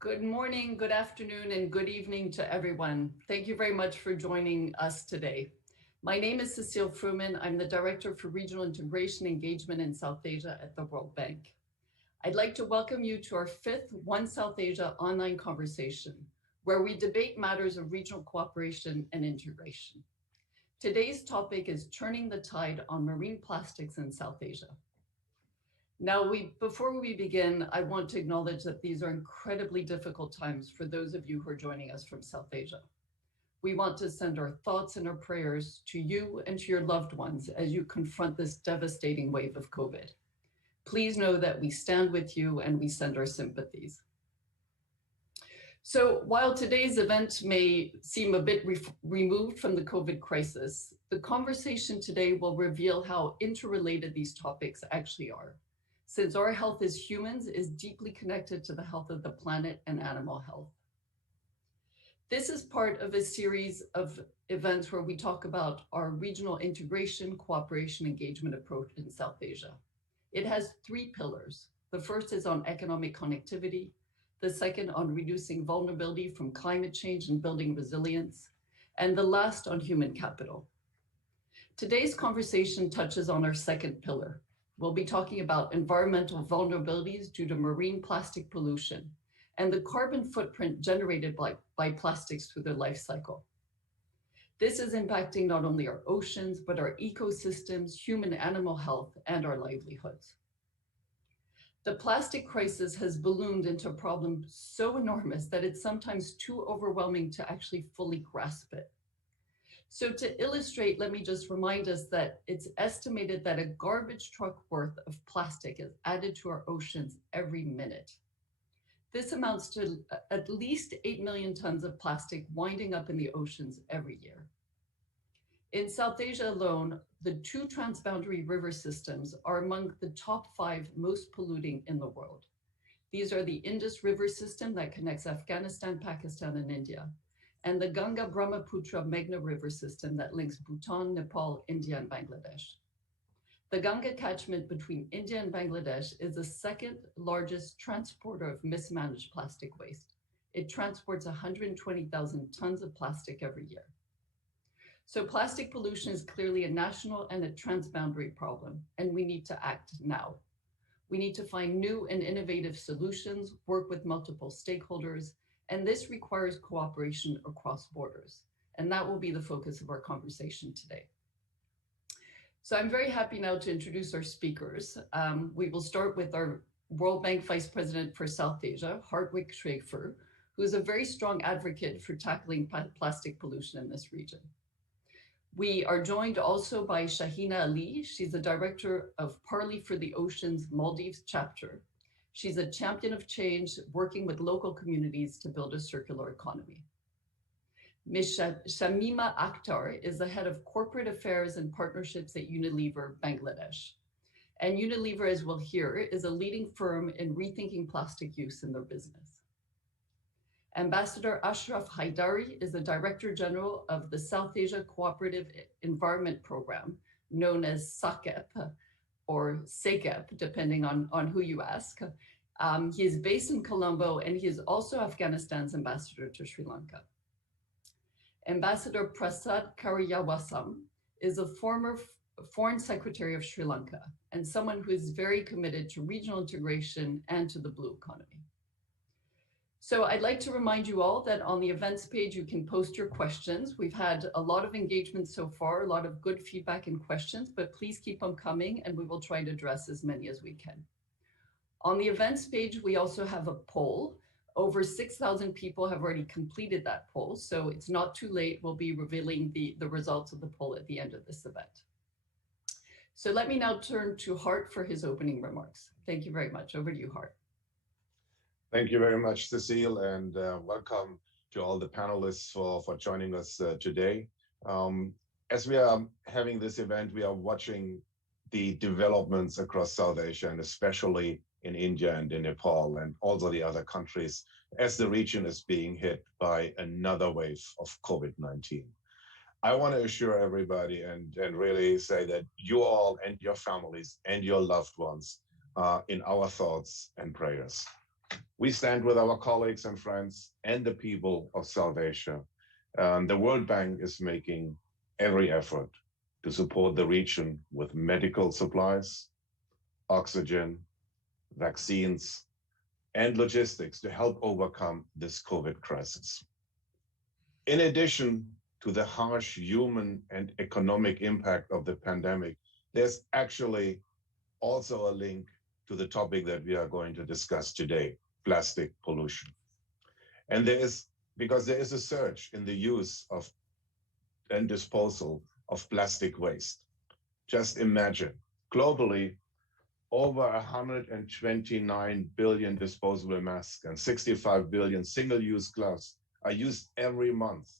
Good morning, good afternoon, and good evening to everyone. Thank you very much for joining us today. My name is Cecile Fruman. I'm the Director for Regional Integration Engagement in South Asia at the World Bank. I'd like to welcome you to our fifth One South Asia online conversation, where we debate matters of regional cooperation and integration. Today's topic is turning the tide on marine plastics in South Asia. Now, before we begin, I want to acknowledge that these are incredibly difficult times for those of you who are joining us from South Asia. We want to send our thoughts and our prayers to you and to your loved ones as you confront this devastating wave of COVID. Please know that we stand with you and we send our sympathies. So while today's event may seem a bit removed from the COVID crisis, the conversation today will reveal how interrelated these topics actually are, since our health as humans is deeply connected to the health of the planet and animal health. This is part of a series of events where we talk about our regional integration, cooperation, engagement approach in South Asia. It has three pillars. The first is on economic connectivity, the second on reducing vulnerability from climate change and building resilience, and the last on human capital. Today's conversation touches on our second pillar. We'll be talking about environmental vulnerabilities due to marine plastic pollution and the carbon footprint generated by plastics through their life cycle. This is impacting not only our oceans, but our ecosystems, human animal health, and our livelihoods. The plastic crisis has ballooned into a problem so enormous that it's sometimes too overwhelming to actually fully grasp it. So to illustrate, let me just remind us that it's estimated that a garbage truck worth of plastic is added to our oceans every minute. This amounts to at least 8 million tons of plastic winding up in the oceans every year. In South Asia alone, the two transboundary river systems are among the top 5 most polluting in the world. These are the Indus River system that connects Afghanistan, Pakistan, and India, and the Ganga-Brahmaputra-Meghna river system that links Bhutan, Nepal, India, and Bangladesh. The Ganga catchment between India and Bangladesh is the second largest transporter of mismanaged plastic waste. It transports 120,000 tons of plastic every year. So plastic pollution is clearly a national and a transboundary problem, and we need to act now. We need to find new and innovative solutions, work with multiple stakeholders, and this requires cooperation across borders. And that will be the focus of our conversation today. So I'm very happy now to introduce our speakers. We will start with our World Bank Vice President for South Asia, Hartwig, who is a very strong advocate for tackling plastic pollution in this region. We are joined also by Shaahina Ali. She's the Director of Parley for the Oceans Maldives chapter. She's a champion of change, working with local communities to build a circular economy. Ms. Shamima Akhter is the head of corporate affairs and partnerships at Unilever, Bangladesh. And Unilever, as we'll hear, is a leading firm in rethinking plastic use in their business. Ambassador Ashraf Haidari is the Director General of the South Asia Cooperative Environment Program, known as SACEP, or SACEP, depending on who you ask. He is based in Colombo, and he is also Afghanistan's ambassador to Sri Lanka. Ambassador Prasad Kariyawasam is a former foreign secretary of Sri Lanka and someone who is very committed to regional integration and to the blue economy. So I'd like to remind you all that on the events page, you can post your questions. We've had a lot of engagement so far, a lot of good feedback and questions, but please keep them coming and we will try to address as many as we can. On the events page, we also have a poll. Over 6,000 people have already completed that poll, so it's not too late. We'll be revealing the results of the poll at the end of this event. So let me now turn to Hart for his opening remarks. Thank you very much. Over to you, Hart. Thank you very much, Cecile, and welcome to all the panelists for joining us today. As we are having this event, we are watching the developments across South Asia, and especially in India and in Nepal, and also the other countries, as the region is being hit by another wave of COVID-19. I want to assure everybody and really say that you all and your families and your loved ones are in our thoughts and prayers. We stand with our colleagues and friends and the people of South Asia. The World Bank is making every effort to support the region with medical supplies, oxygen, vaccines, and logistics to help overcome this COVID crisis. In addition to the harsh human and economic impact of the pandemic, there's actually also a link to the topic that we are going to discuss today, plastic pollution. And because there is a surge in the use of and disposal of plastic waste. Just imagine, globally, over 129 billion disposable masks and 65 billion single-use gloves are used every month.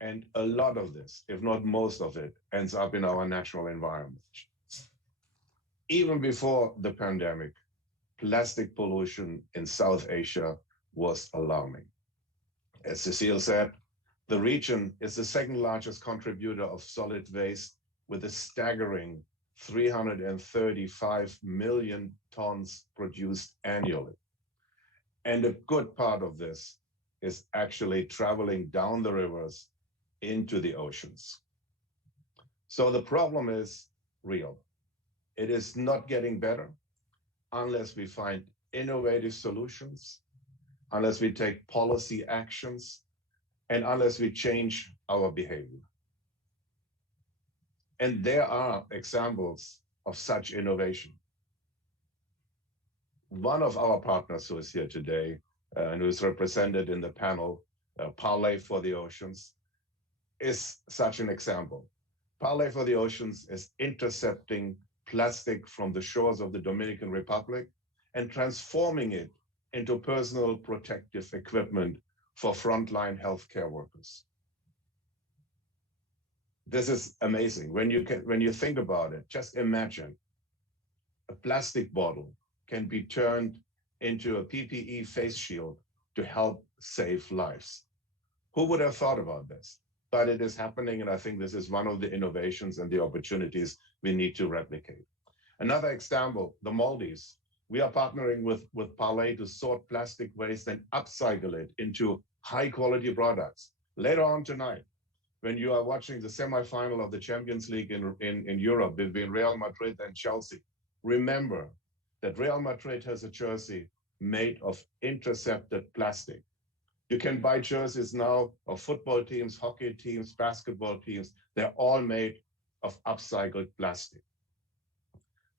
And a lot of this, if not most of it, ends up in our natural environment. Even before the pandemic, plastic pollution in South Asia was alarming. As Cecile said, the region is the second largest contributor of solid waste with a staggering 335 million tons produced annually. And a good part of this is actually traveling down the rivers into the oceans. So the problem is real. It is not getting better unless we find innovative solutions, unless we take policy actions, and unless we change our behavior. And there are examples of such innovation. One of our partners who is here today and who is represented in the panel, Parley for the Oceans, is such an example. Parley for the Oceans is intercepting plastic from the shores of the Dominican Republic and transforming it into personal protective equipment for frontline healthcare workers. This is amazing. When you think about it, just imagine a plastic bottle can be turned into a PPE face shield to help save lives. Who would have thought about this? But it is happening, and I think this is one of the innovations and the opportunities we need to replicate. Another example, the Maldives. We are partnering with Parley to sort plastic waste and upcycle it into high-quality products. Later on tonight, when you are watching the semifinal of the Champions League in Europe between Real Madrid and Chelsea, remember that Real Madrid has a jersey made of intercepted plastic. You can buy jerseys now of football teams, hockey teams, basketball teams. They're all made of upcycled plastic.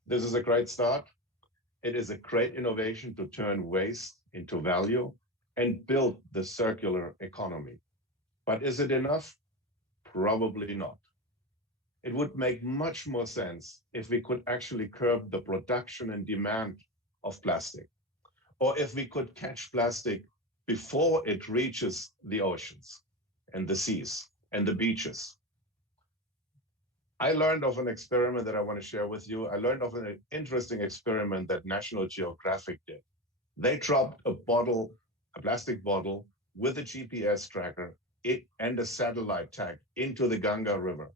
This is a great start. It is a great innovation to turn waste into value and build the circular economy. But is it enough? Probably not. It would make much more sense if we could actually curb the production and demand of plastic, or if we could catch plastic before it reaches the oceans and the seas and the beaches. I learned of an experiment that I want to share with you. I learned of an interesting experiment that National Geographic did. They dropped a plastic bottle with a GPS tracker and a satellite tag into the Ganga River.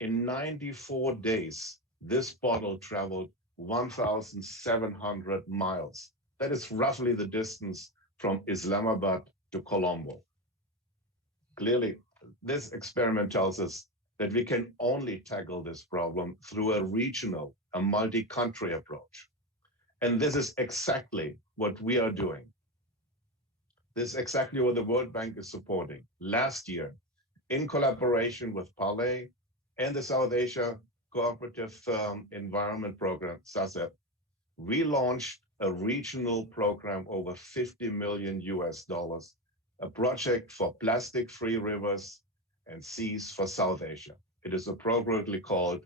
In 94 days, this bottle traveled 1,700 miles. That is roughly the distance from Islamabad to Colombo. Clearly, this experiment tells us that we can only tackle this problem through a regional, a multi-country approach. And this is exactly what we are doing. This is exactly what the World Bank is supporting. Last year, in collaboration with Parley and the South Asia Cooperative Environment Program, SASEP, we launched a regional program over 50 million US dollars, a project for plastic-free rivers and seas for South Asia. It is appropriately called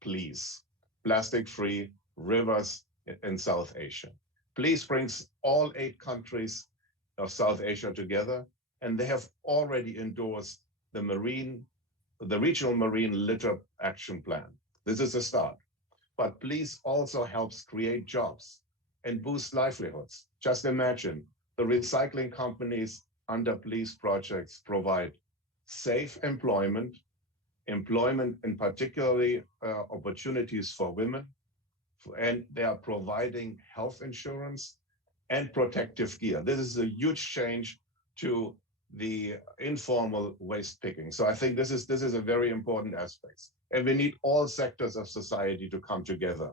PLEASE, Plastic-Free Rivers in South Asia. PLEASE brings all 8 countries of South Asia together, and they have already endorsed the Regional Marine Litter Action Plan. This is a start. But PLEASE also helps create jobs and boost livelihoods. Just imagine the recycling companies under PLEASE projects provide safe employment in particularly opportunities for women, and they are providing health insurance and protective gear. This is a huge change to the informal waste picking. So I think this is a very important aspect. And we need all sectors of society to come together.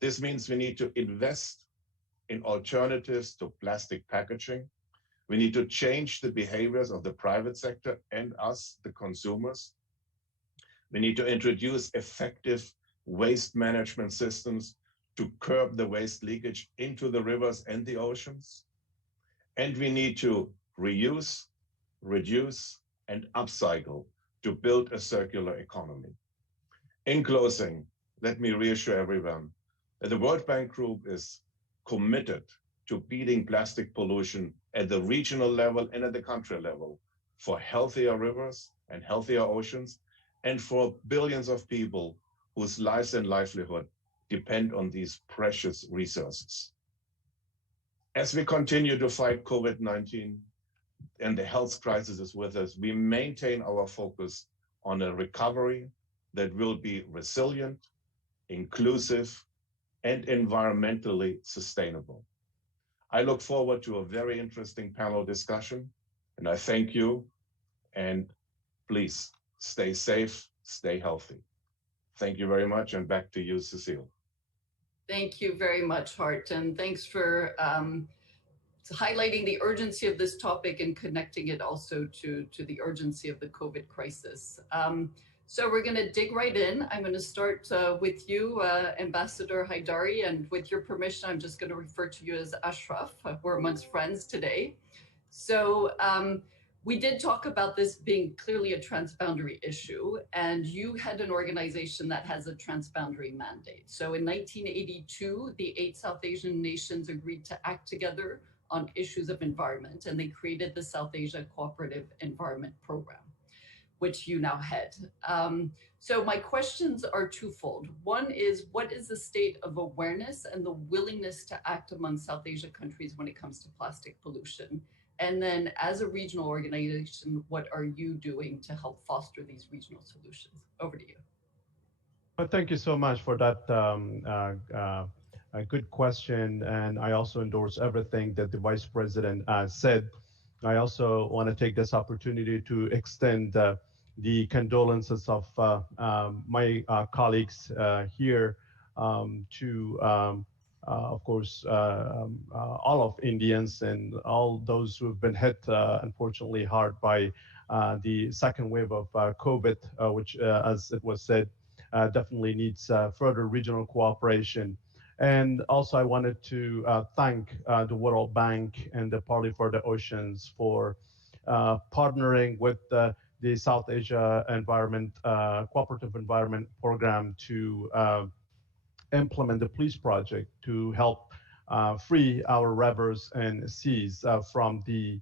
This means we need to invest in alternatives to plastic packaging. We need to change the behaviors of the private sector and us, the consumers. We need to introduce effective waste management systems to curb the waste leakage into the rivers and the oceans. And we need to reuse, reduce, and upcycle to build a circular economy. In closing, let me reassure everyone that the World Bank Group is committed to beating plastic pollution at the regional level and at the country level for healthier rivers and healthier oceans, and for billions of people whose lives and livelihood depend on these precious resources. As we continue to fight COVID-19 and the health crisis is with us, we maintain our focus on a recovery that will be resilient, inclusive, and environmentally sustainable. I look forward to a very interesting panel discussion, and I thank you, and please stay safe, stay healthy. Thank you very much, and back to you, Cecile. Thank you very much, Hart, and thanks for highlighting the urgency of this topic and connecting it also to the urgency of the COVID crisis. So we're going to dig right in. I'm going to start with you, Ambassador Haidari, and with your permission, I'm just going to refer to you as Ashraf. We're amongst friends today. So we did talk about this being clearly a transboundary issue, and you had an organization that has a transboundary mandate. So in 1982, the 8 South Asian nations agreed to act together on issues of environment, and they created the South Asia Cooperative Environment Program, which you now head. So my questions are twofold. One is, what is the state of awareness and the willingness to act among South Asia countries when it comes to plastic pollution? And then as a regional organization, what are you doing to help foster these regional solutions? Over to you. Well, thank you so much for that a good question. And I also endorse everything that the Vice President said. I also want to take this opportunity to extend the condolences of my colleagues here to, of course, all of Indians and all those who have been hit, unfortunately, hard by the second wave of COVID, which, as it was said, definitely needs further regional cooperation. And also, I wanted to thank the World Bank and the Parley for the Oceans for partnering with the South Asia Cooperative Environment Program to implement the Police Project to help free our rivers and seas from the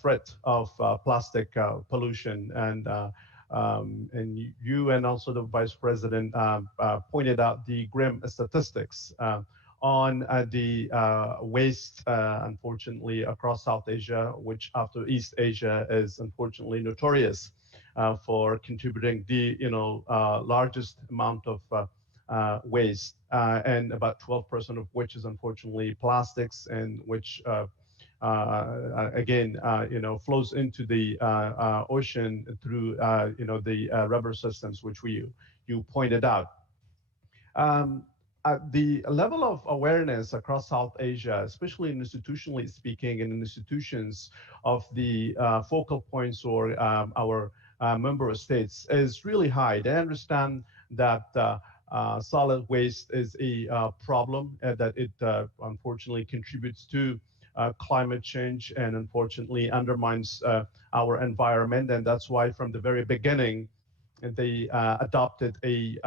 threat of plastic pollution. And you and also the Vice President pointed out the grim statistics on the waste, unfortunately, across South Asia, which after East Asia is unfortunately notorious for contributing the largest amount of waste, and about 12% of which is unfortunately plastics, and which again, flows into the ocean through, the river systems, which you pointed out. The level of awareness across South Asia, especially institutionally speaking, in institutions of the focal points or our member states, is really high. They understand that solid waste is a problem, that it unfortunately contributes to climate change and unfortunately undermines our environment. And that's why from the very beginning, they adopted a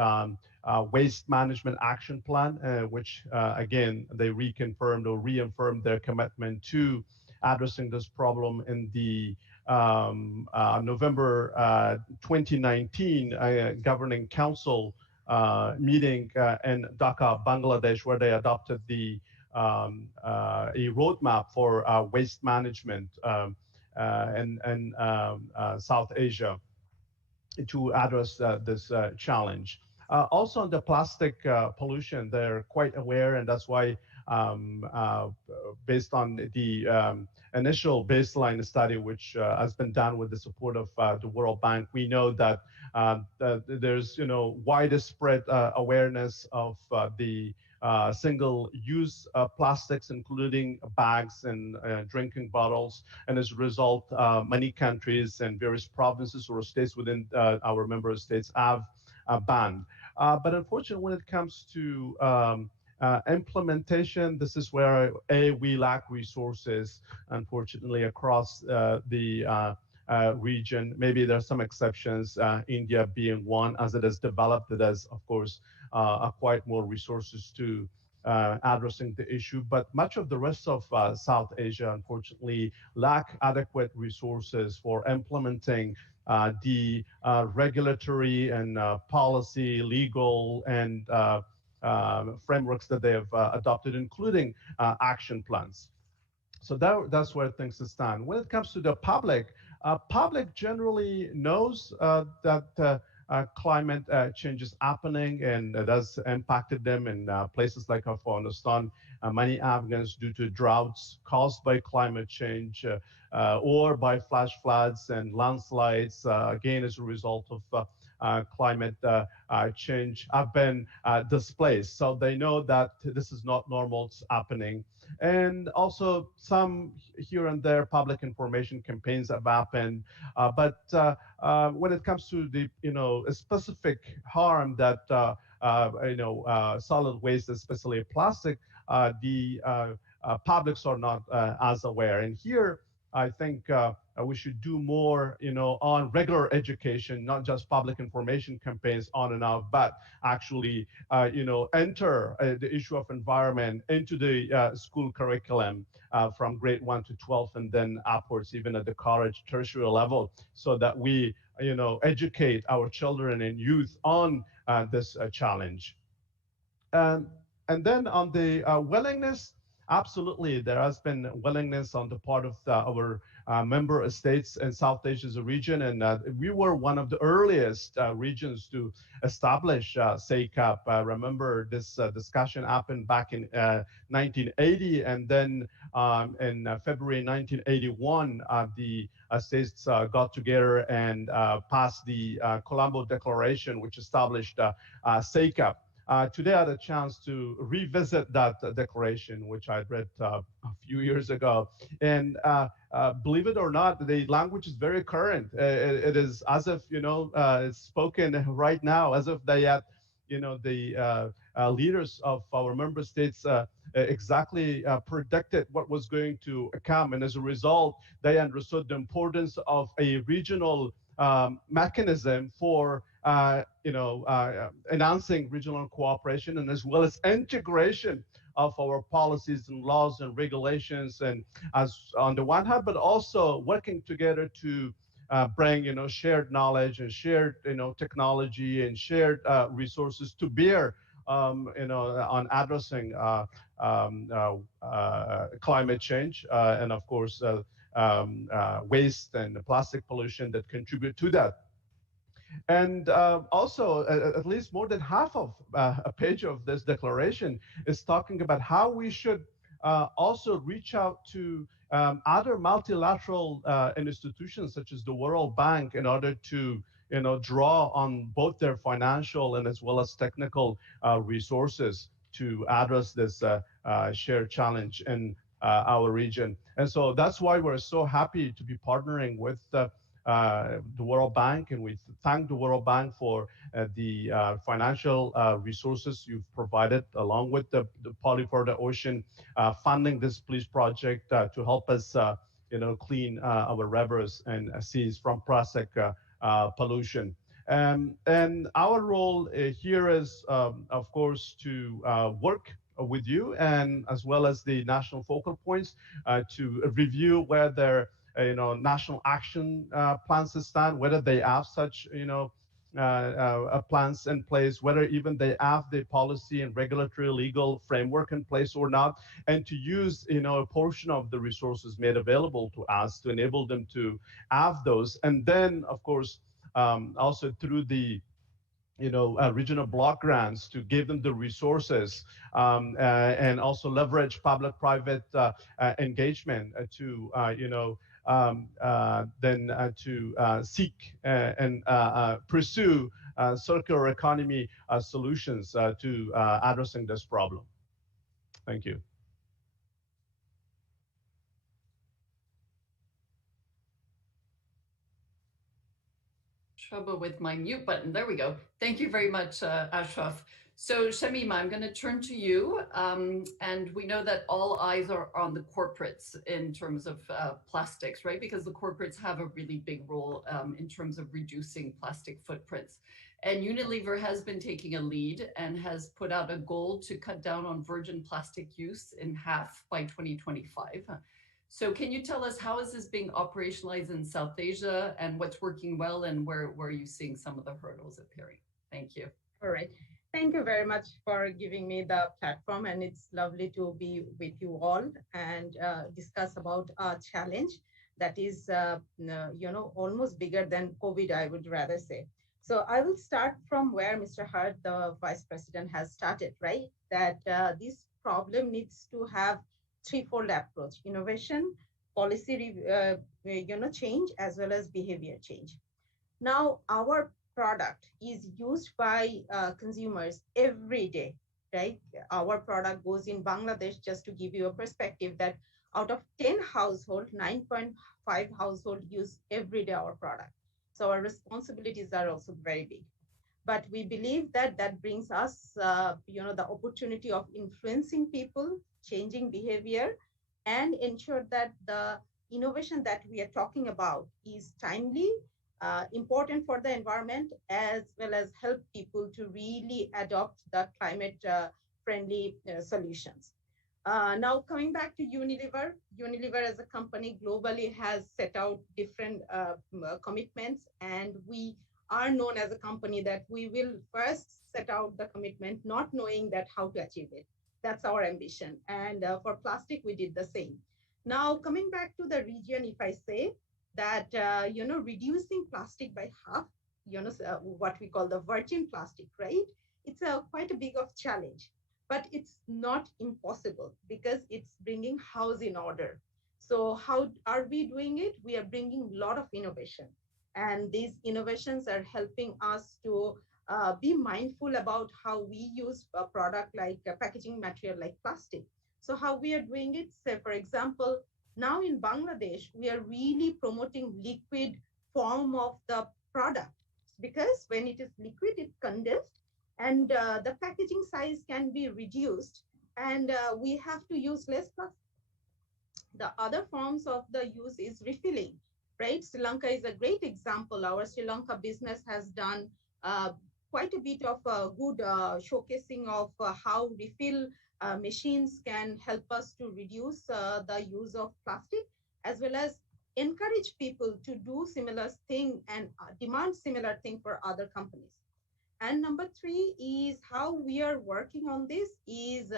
waste management action plan, which again, they reconfirmed or reaffirmed their commitment to addressing this problem in the November 2019 Governing Council meeting in Dhaka, Bangladesh, where they adopted a roadmap for waste management in South Asia to address this challenge. Also on the plastic pollution, they're quite aware, and that's why based on the initial baseline study, which has been done with the support of the World Bank, we know that there's widespread awareness of the single-use plastics, including bags and drinking bottles. And as a result, many countries and various provinces or states within our member states have banned. But unfortunately, when it comes to implementation, this is where we lack resources, unfortunately, across the region. Maybe there are some exceptions, India being one, as it has developed. It has, of course, acquired more resources to addressing the issue. But much of the rest of South Asia, unfortunately, lack adequate resources for implementing the regulatory and policy, legal, and frameworks that they have adopted, including action plans. So that's where things stand. When it comes to the public, public generally knows that climate change is happening, and it has impacted them in places like Afghanistan. Many Afghans, due to droughts caused by climate change or by flash floods and landslides, again as a result of climate change, have been displaced. So they know that this is not normal, it's happening. And also some here and there public information campaigns have happened, but when it comes to the specific harm that solid waste, especially plastic, the publics are not as aware. And here I think we should do more, on regular education, not just public information campaigns on and off, but actually, enter the issue of environment into the school curriculum from grade 1 to 12, and then upwards, even at the college, tertiary level, so that we, educate our children and youth on this challenge. And then on the willingness, absolutely, there has been willingness on the part of our member states in South Asia as a region, and we were one of the earliest regions to establish SACAP. Remember, this discussion happened back in 1980, and then in February 1981, the states got together and passed the Colombo Declaration, which established SACAP. Today, I had a chance to revisit that declaration, which I read a few years ago. And believe it or not, the language is very current. It is as if, it's spoken right now, as if they had, the leaders of our member states exactly predicted what was going to come. And as a result, they understood the importance of a regional mechanism for enhancing regional cooperation, and as well as integration of our policies and laws and regulations, and as on the one hand, but also working together to bring shared knowledge and shared technology and shared resources to bear on addressing climate change and of course waste and plastic pollution that contribute to that. And also, at least more than half of a page of this declaration is talking about how we should also reach out to other multilateral institutions such as the World Bank in order to draw on both their financial and as well as technical resources to address this shared challenge in our region. And so that's why we're so happy to be partnering with the World Bank, and we thank the World Bank for the financial resources you've provided, along with the Parley for the Ocean, funding this police project to help us, clean our rivers and seas from plastic pollution. And our role here is, of course, to work with you and as well as the national focal points to review whether national action plans to stand, whether they have such plans in place, whether even they have the policy and regulatory legal framework in place or not, and to use a portion of the resources made available to us to enable them to have those. And then, of course, also through the regional block grants to give them the resources, and also leverage public-private engagement to, then to seek and pursue circular economy solutions to addressing this problem. Thank you. Trouble with my mute button. There we go. Thank you very much, Ashraf. So Shamima, I'm going to turn to you. And we know that all eyes are on the corporates in terms of plastics, right? Because the corporates have a really big role in terms of reducing plastic footprints. And Unilever has been taking a lead and has put out a goal to cut down on virgin plastic use in half by 2025. So can you tell us how is this being operationalized in South Asia and what's working well and where are you seeing some of the hurdles appearing? Thank you. All right. Thank you very much for giving me the platform, and it's lovely to be with you all and discuss about a challenge that is, almost bigger than COVID, I would rather say. So I will start from where Mr. Hart, the Vice President, has started, right? That this problem needs to have threefold approach: innovation, policy, change, as well as behavior change. Now, our product is used by consumers every day, right? Our product goes in Bangladesh, just to give you a perspective, that out of 10 households, 9.5 households use every day our product. So our responsibilities are also very big. But we believe that that brings us, the opportunity of influencing people, changing behavior, and ensure that the innovation that we are talking about is timely, important for the environment, as well as help people to really adopt the climate-friendly solutions. Now, coming back to Unilever, Unilever as a company globally has set out different commitments, and we are known as a company that we will first set out the commitment, not knowing that how to achieve it. That's our ambition. And for plastic, we did the same. Now, coming back to the region, if I say that, reducing plastic by half, what we call the virgin plastic, right? It's quite a big of challenge, but it's not impossible because it's bringing house in order. So how are we doing it? We are bringing a lot of innovation. And these innovations are helping us to be mindful about how we use a product like packaging material like plastic. So how we are doing it, say, for example, now in Bangladesh, we are really promoting liquid form of the product, because when it is liquid, it's condensed and the packaging size can be reduced, and we have to use less plastic. The other forms of the use is refilling, right? Sri Lanka is a great example. Our Sri Lanka business has done quite a bit of good showcasing of how refill machines can help us to reduce the use of plastic, as well as encourage people to do similar thing and demand similar thing for other companies. And number three is how we are working on this is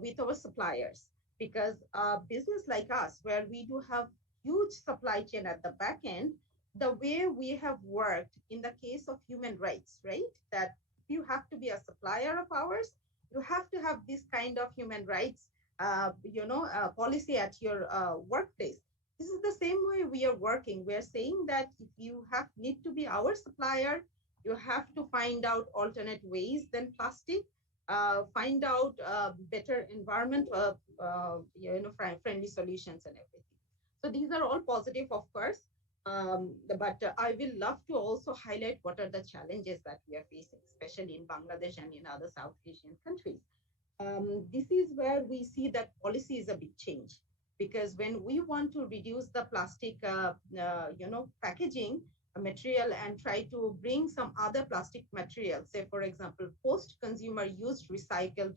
with our suppliers, because a business like us, where we do have huge supply chain at the back end, the way we have worked in the case of human rights, right? That you have to be a supplier of ours, you have to have this kind of human rights, policy at your workplace. This is the same way we are working. We are saying that if you need to be our supplier, you have to find out alternate ways than plastic, find out better environment, friendly solutions and everything. So these are all positive, of course. But I will love to also highlight what are the challenges that we are facing, especially in Bangladesh and in other South Asian countries. This is where we see that policy is a big change, because when we want to reduce the plastic, packaging material and try to bring some other plastic materials, say, for example, post-consumer used recycled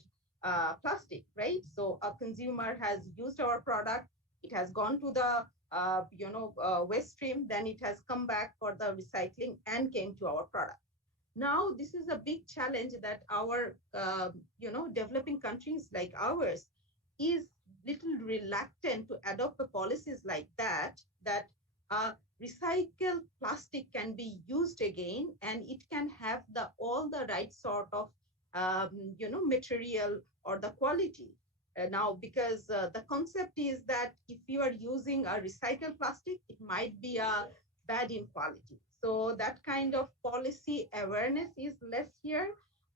plastic, right? So a consumer has used our product, it has gone to the waste stream, then it has come back for the recycling and came to our product. Now, this is a big challenge that our, developing countries like ours is little reluctant to adopt the policies like that recycled plastic can be used again, and it can have all the right sort of material or the quality. Now, because the concept is that if you are using a recycled plastic, it might be a bad in quality. So that kind of policy awareness is less here.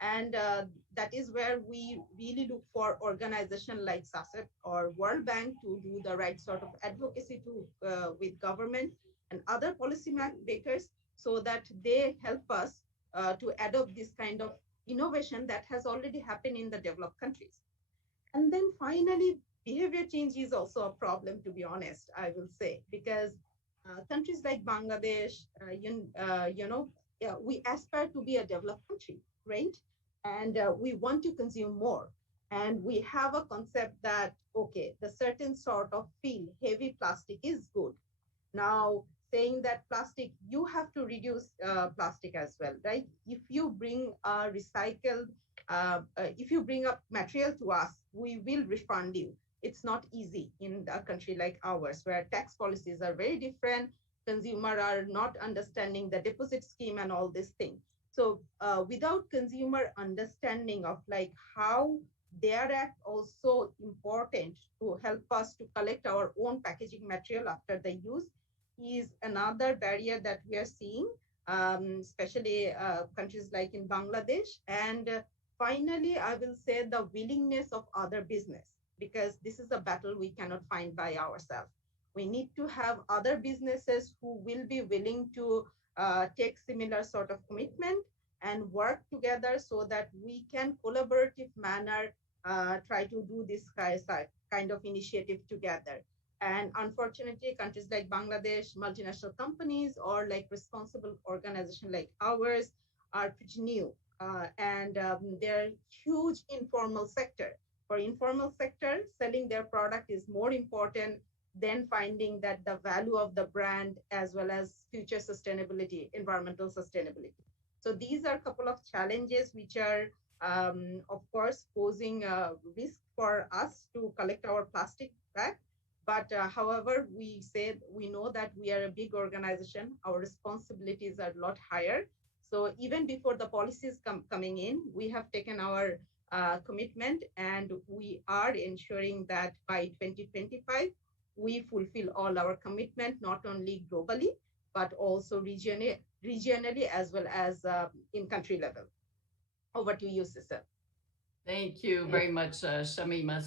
And that is where we really look for organizations like SASEP or World Bank to do the right sort of advocacy with government and other policy makers, so that they help us to adopt this kind of innovation that has already happened in the developed countries. And then finally, behavior change is also a problem, to be honest, I will say, because countries like Bangladesh, we aspire to be a developed country, right? And we want to consume more. And we have a concept that, okay, the certain sort of feel heavy plastic is good. Now, saying that plastic, you have to reduce plastic as well, right? If you bring if you bring up material to us, we will refund you. It's not easy in a country like ours, where tax policies are very different. Consumer are not understanding the deposit scheme and all these things. So without consumer understanding of like how their act also important to help us to collect our own packaging material after the use, is another barrier that we are seeing, especially countries like in Bangladesh. And finally, I will say the willingness of other business, because this is a battle we cannot find by ourselves. We need to have other businesses who will be willing to take similar sort of commitment and work together, so that we can collaborative manner try to do this kind of initiative together. And unfortunately, countries like Bangladesh, multinational companies, or like responsible organizations like ours are pretty new. And they're huge informal sector. For informal sector, selling their product is more important than finding that the value of the brand as well as future sustainability, environmental sustainability. So these are a couple of challenges which are, of course, posing a risk for us to collect our plastic back. But however, we know that we are a big organization. Our responsibilities are a lot higher. So even before the policies coming in, we have taken our commitment, and we are ensuring that by 2025, we fulfill all our commitment, not only globally, but also regionally as well as in country level. Over to you, Cecile. Thank you very much, Shamima.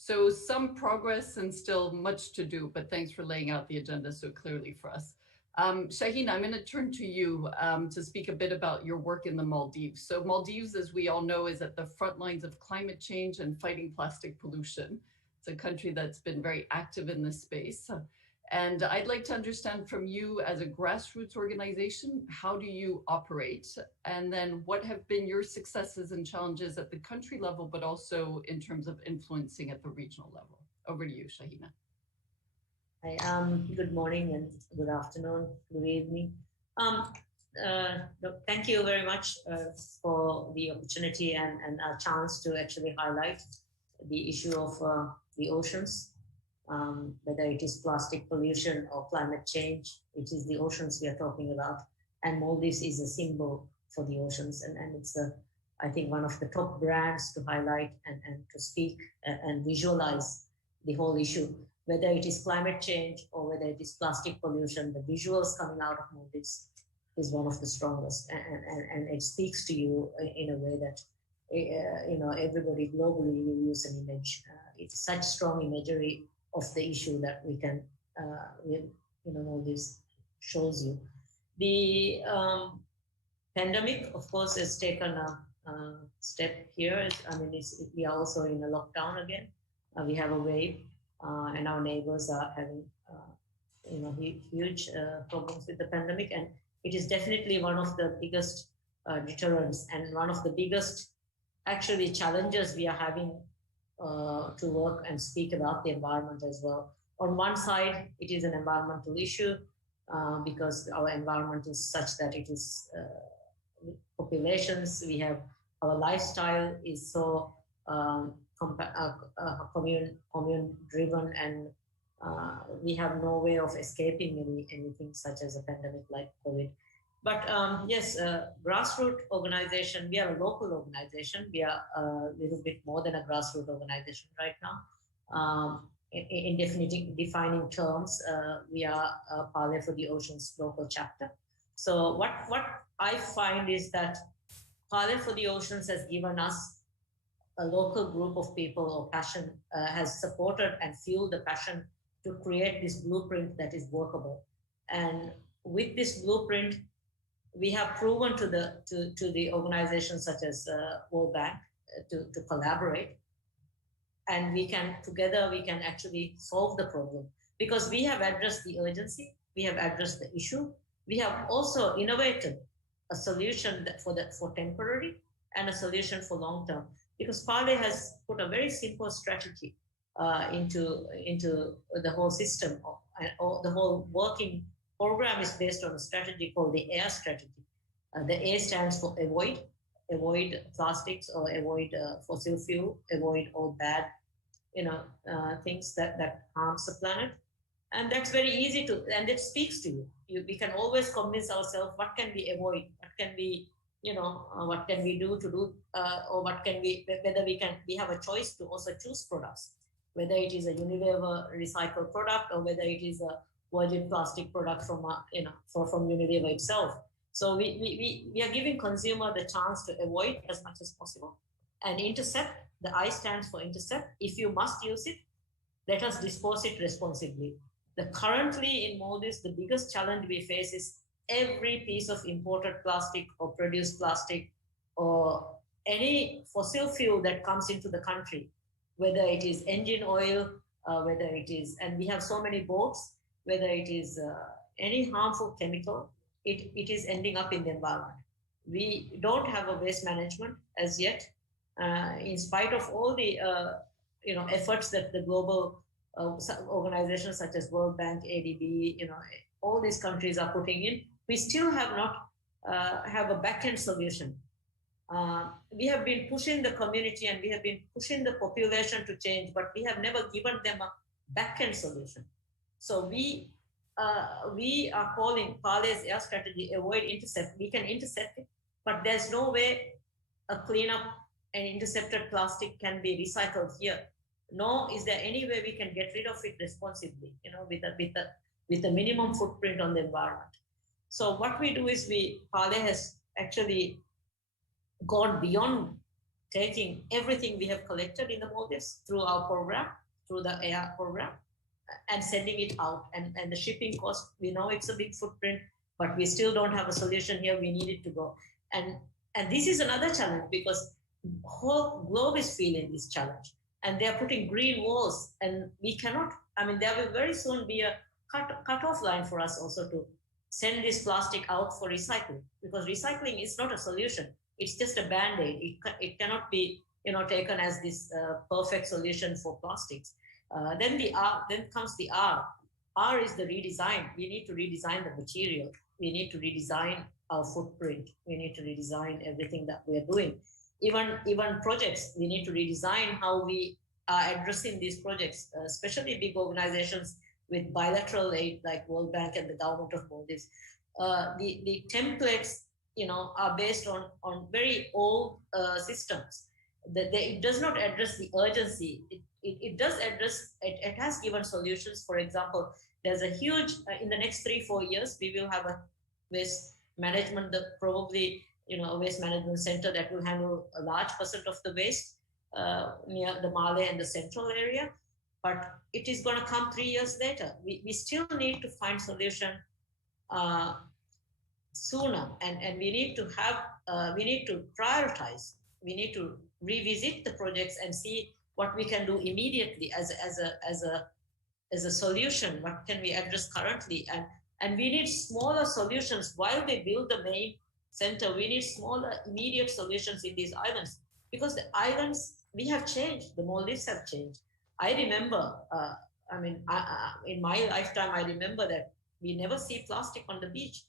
So some progress and still much to do, but thanks for laying out the agenda so clearly for us. Shaahina, I'm going to turn to you to speak a bit about your work in the Maldives. So Maldives, as we all know, is at the front lines of climate change and fighting plastic pollution. It's a country that's been very active in this space. And I'd like to understand from you, as a grassroots organization, how do you operate? And then what have been your successes and challenges at the country level, but also in terms of influencing at the regional level? Over to you, Shaahina. Hi, good morning and good afternoon, good evening. Thank you very much for the opportunity and a chance to actually highlight the issue of the oceans. Whether it is plastic pollution or climate change, it is the oceans we are talking about. And Maldives is a symbol for the oceans. And it's, I think, one of the top brands to highlight and to speak and visualize the whole issue. Whether it is climate change or whether it is plastic pollution, the visuals coming out of Maldives is one of the strongest. And it speaks to you in a way that, everybody globally will use an image. It's such strong imagery of the issue that we can, Maldives shows you. The pandemic, of course, has taken a step here. We are also in a lockdown again. We have a wave, and our neighbors are having, huge problems with the pandemic. And it is definitely one of the biggest deterrents and one of the biggest, actually, challenges we are having to work and speak about the environment as well. On one side, it is an environmental issue because our environment is such that it is populations. We have our lifestyle is so commune driven and We have no way of escaping anything such as a pandemic like COVID. But yes, grassroots organization, we are a local organization. We are a little bit more than a grassroots organization right now. In defining terms, we are Parley for the Oceans local chapter. So what I find is that Parley for the Oceans has given us a local group of people or passion, has supported and fueled the passion to create this blueprint that is workable. And with this blueprint, we have proven to the organizations such as World Bank to collaborate, and we can actually solve the problem, because we have addressed the urgency, we have addressed the issue, we have also innovated a solution for temporary and a solution for long term, because Parley has put a very simple strategy into the whole system, or the whole working program is based on a strategy called the AIR strategy. The A stands for avoid plastics, or avoid fossil fuel, avoid all bad, things that harms the planet. And that's very easy to, and it speaks to you. We can always convince ourselves what can we avoid, what can we, what can we do, or what can we, whether we have a choice to also choose products, whether it is a Unilever recycled product or whether it is a virgin plastic product from Unilever itself. So we are giving consumer the chance to avoid as much as possible. And intercept, the I stands for intercept. If you must use it, let us dispose it responsibly. Currently in Maldives, the biggest challenge we face is every piece of imported plastic or produced plastic or any fossil fuel that comes into the country, whether it is engine oil, whether it is, and we have so many boats, whether it is any harmful chemical, it is ending up in the environment. We don't have a waste management as yet, in spite of all the efforts that the global organizations such as World Bank, ADB, all these countries are putting in. We still have not have a back-end solution. We have been pushing the community and we have been pushing the population to change, but we have never given them a back-end solution. So we are calling Parley's air strategy avoid intercept. We can intercept it, but there's no way a cleanup and intercepted plastic can be recycled here. Nor is there any way we can get rid of it responsibly, with a minimum footprint on the environment. So what we do is Parley has actually gone beyond taking everything we have collected in the Maldives through our program, through the AR program, and sending it out. And the shipping cost, we know it's a big footprint, but we still don't have a solution here. We need it to go. And this is another challenge, because the whole globe is feeling this challenge. And they're putting green walls, and we cannot, there will very soon be a cut-off line for us also to send this plastic out for recycling, because recycling is not a solution. It's just a band-aid. It cannot be, taken as this perfect solution for plastics. Then comes the R. R is the redesign. We need to redesign the material. We need to redesign our footprint. We need to redesign everything that we are doing. Even projects, we need to redesign how we are addressing these projects, especially big organizations with bilateral aid like World Bank and the government of Maldives. The templates, are based on very old systems. It does not address the urgency. It does address, it has given solutions. For example, there's a huge, in the next 3-4 years, we will have a waste management, probably, a waste management center that will handle a large percent of the waste near the Malay and the central area. But it is going to come 3 years later. We still need to find solution sooner, and we need to have, we need to prioritize. We need to revisit the projects and see what we can do immediately as a solution. What can we address currently? And we need smaller solutions while they build the main center. We need smaller immediate solutions in these islands, because the islands, we have changed. The Maldives have changed. I remember, in my lifetime, I remember that we never see plastic on the beach.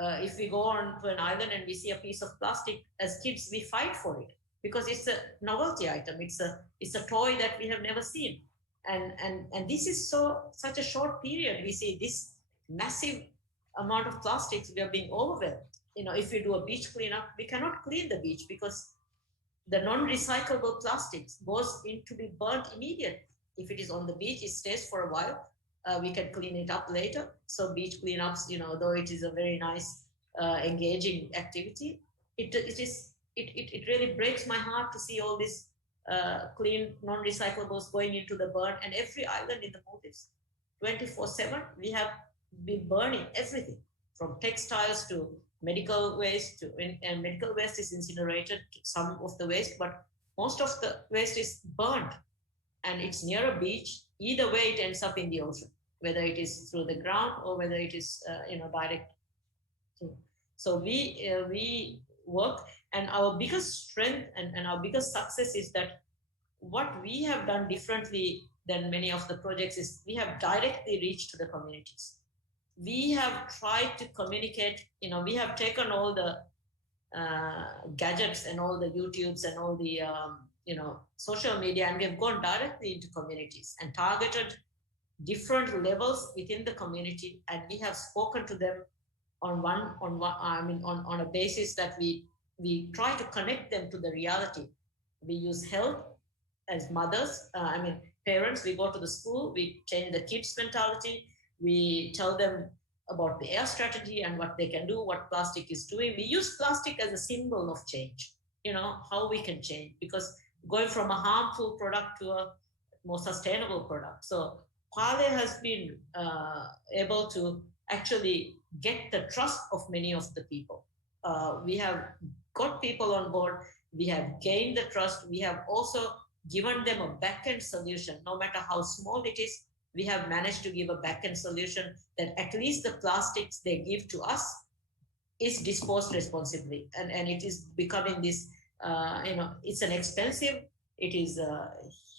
If we go on to an island and we see a piece of plastic, as kids, we fight for it because it's a novelty item. It's a toy that we have never seen. And this is such a short period. We see this massive amount of plastics. We are being overwhelmed. If we do a beach cleanup, we cannot clean the beach because the non-recyclable plastics goes in to be burnt immediately. If it is on the beach, it stays for a while. We can clean it up later. So beach cleanups, though it is a very nice, engaging activity, it really breaks my heart to see all this clean non-recyclables going into the burn. And every island in the Maldives, 24/7, we have been burning everything from textiles to medical waste. And medical waste is incinerated, some of the waste, but most of the waste is burned, and it's near a beach. Either way, it ends up in the ocean, whether it is through the ground or whether it is direct. So we work, and our biggest strength and our biggest success is that what we have done differently than many of the projects is we have directly reached the communities. We have tried to communicate, we have taken all the gadgets and all the YouTubes and all the social media, and we have gone directly into communities and targeted different levels within the community, and we have spoken to them on a basis that we try to connect them to the reality. We use health as mothers, parents. We go to the school, we change the kids' mentality, we tell them about the air strategy and what they can do, what plastic is doing. We use plastic as a symbol of change, how we can change, because going from a harmful product to a more sustainable product. So Parley has been able to actually get the trust of many of the people. We have got people on board, we have gained the trust, we have also given them a back-end solution. No matter how small it is, we have managed to give a back-end solution that at least the plastics they give to us is disposed responsibly. And it is becoming this, it's an expensive, it is a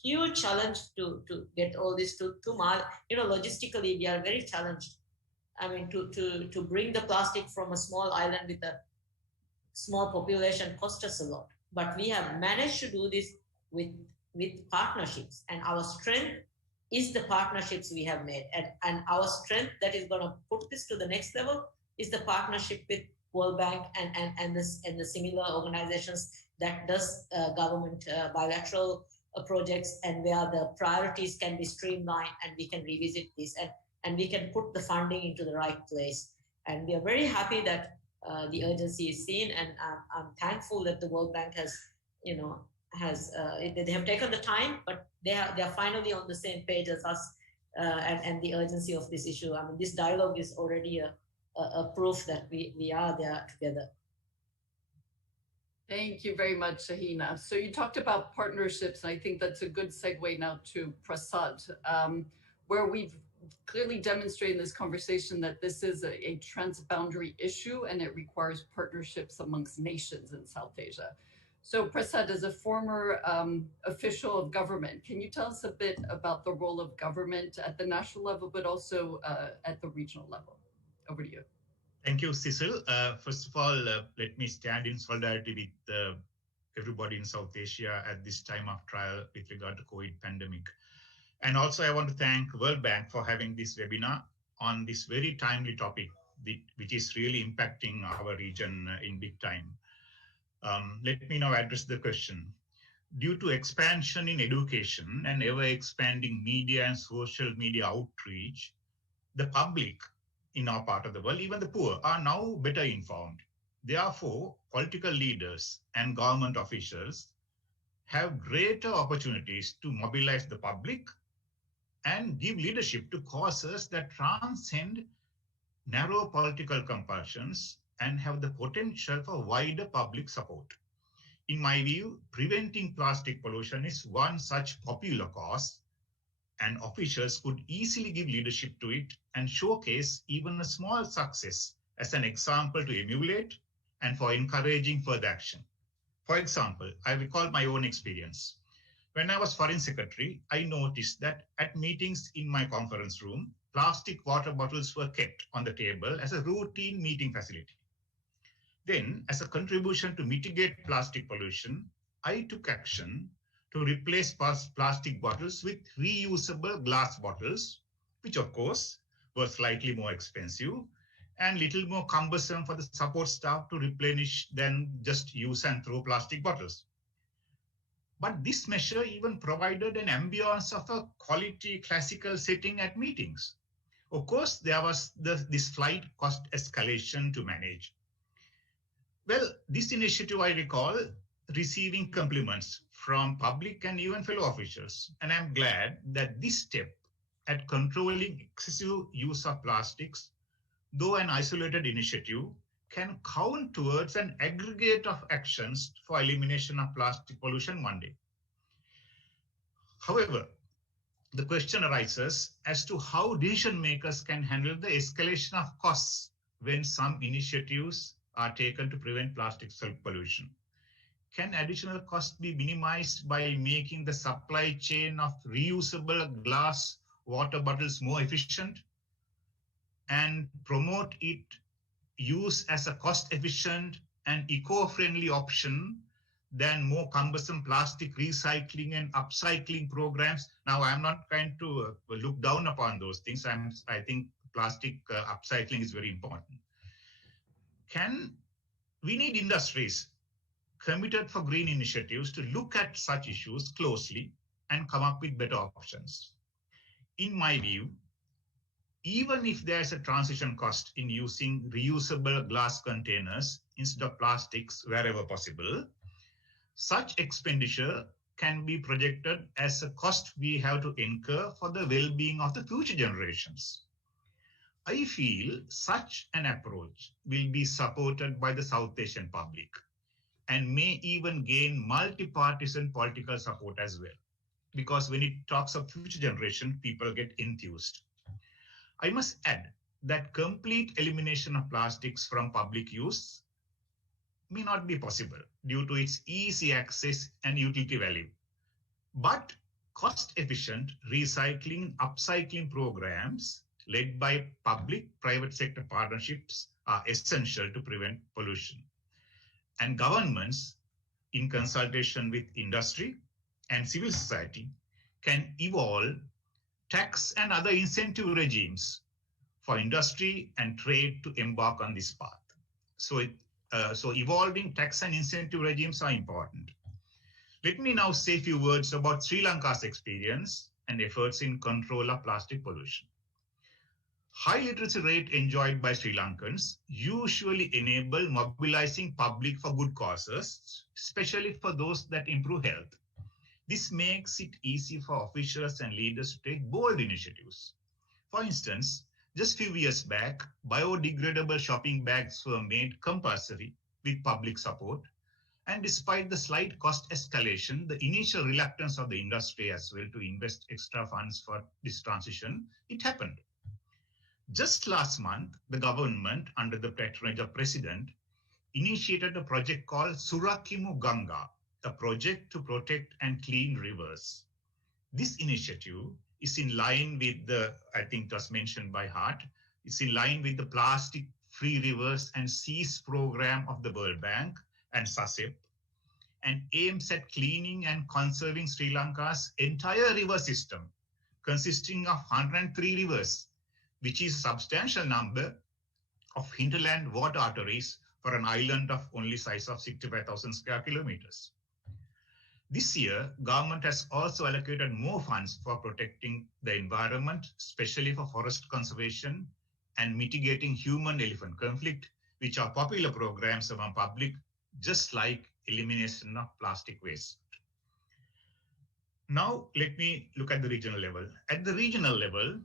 huge challenge to get all this to Mali. Logistically, we are very challenged. To bring the plastic from a small island with a small population cost us a lot. But we have managed to do this with partnerships, and our strength is the partnerships we have made. And our strength that is going to put this to the next level is the partnership with World Bank and the similar organizations that does government bilateral projects, and where the priorities can be streamlined and we can revisit this and we can put the funding into the right place. And we are very happy that the urgency is seen, and I'm thankful that the World Bank has, they have taken the time, but they are finally on the same page as us, and the urgency of this issue. This dialogue is already a proof that we are there together. Thank you very much, Shaahina. So you talked about partnerships, and I think that's a good segue now to Prasad, where we've clearly demonstrated in this conversation that this is a transboundary issue and it requires partnerships amongst nations in South Asia. So Prasad, as a former official of government, can you tell us a bit about the role of government at the national level, but also at the regional level? Over to you. Thank you, Cecile. First of all, let me stand in solidarity with everybody in South Asia at this time of trial with regard to COVID pandemic. And also I want to thank World Bank for having this webinar on this very timely topic, which is really impacting our region in big time. Let me now address the question. Due to expansion in education and ever-expanding media and social media outreach, the public in our part of the world, even the poor, are now better informed. Therefore, political leaders and government officials have greater opportunities to mobilize the public and give leadership to causes that transcend narrow political compulsions and have the potential for wider public support. In my view, preventing plastic pollution is one such popular cause, and officials could easily give leadership to it and showcase even a small success as an example to emulate and for encouraging further action. For example, I recall my own experience. When I was Foreign Secretary, I noticed that at meetings in my conference room, plastic water bottles were kept on the table as a routine meeting facility. Then, as a contribution to mitigate plastic pollution, I took action to replace plastic bottles with reusable glass bottles, which of course were slightly more expensive and little more cumbersome for the support staff to replenish than just use and throw plastic bottles. But this measure even provided an ambience of a quality classical setting at meetings. Of course, there was this slight cost escalation to manage. Well, this initiative, I recall, receiving compliments from public and even fellow officials. And I'm glad that this step at controlling excessive use of plastics, though an isolated initiative, can count towards an aggregate of actions for elimination of plastic pollution one day. However, the question arises as to how decision makers can handle the escalation of costs when some initiatives are taken to prevent plastic pollution. Can additional costs be minimized by making the supply chain of reusable glass water bottles more efficient and promote its use as a cost-efficient and eco-friendly option than more cumbersome plastic recycling and upcycling programs? Now, I'm not trying to look down upon those things. I think plastic upcycling is very important. We need industries committed for green initiatives to look at such issues closely and come up with better options. In my view, even if there's a transition cost in using reusable glass containers instead of plastics wherever possible, such expenditure can be projected as a cost we have to incur for the well-being of the future generations. I feel such an approach will be supported by the South Asian public and may even gain multi-partisan political support as well. Because when it talks of future generation, people get enthused. I must add that complete elimination of plastics from public use may not be possible due to its easy access and utility value. But cost-efficient recycling, upcycling programs led by public-private sector partnerships are essential to prevent pollution. And governments, in consultation with industry and civil society, can evolve tax and other incentive regimes for industry and trade to embark on this path. So evolving tax and incentive regimes are important. Let me now say a few words about Sri Lanka's experience and efforts in control of plastic pollution. High literacy rate enjoyed by Sri Lankans usually enable mobilizing public for good causes, especially for those that improve health. This makes it easy for officials and leaders to take bold initiatives. For instance, just a few years back, biodegradable shopping bags were made compulsory with public support. And despite the slight cost escalation, the initial reluctance of the industry as well to invest extra funds for this transition, it happened. Just last month, the government, under the patronage of President, initiated a project called Surakimu Ganga, a project to protect and clean rivers. This initiative is in line with I think it was mentioned by Hart, it's in line with the Plastic-Free Rivers and Seas program of the World Bank and SASEP, and aims at cleaning and conserving Sri Lanka's entire river system, consisting of 103 rivers, which is a substantial number of hinterland water arteries for an island of only size of 65,000 square kilometers. This year, government has also allocated more funds for protecting the environment, especially for forest conservation and mitigating human-elephant conflict, which are popular programs among public, just like elimination of plastic waste. Now, let me look at the regional level. At the regional level,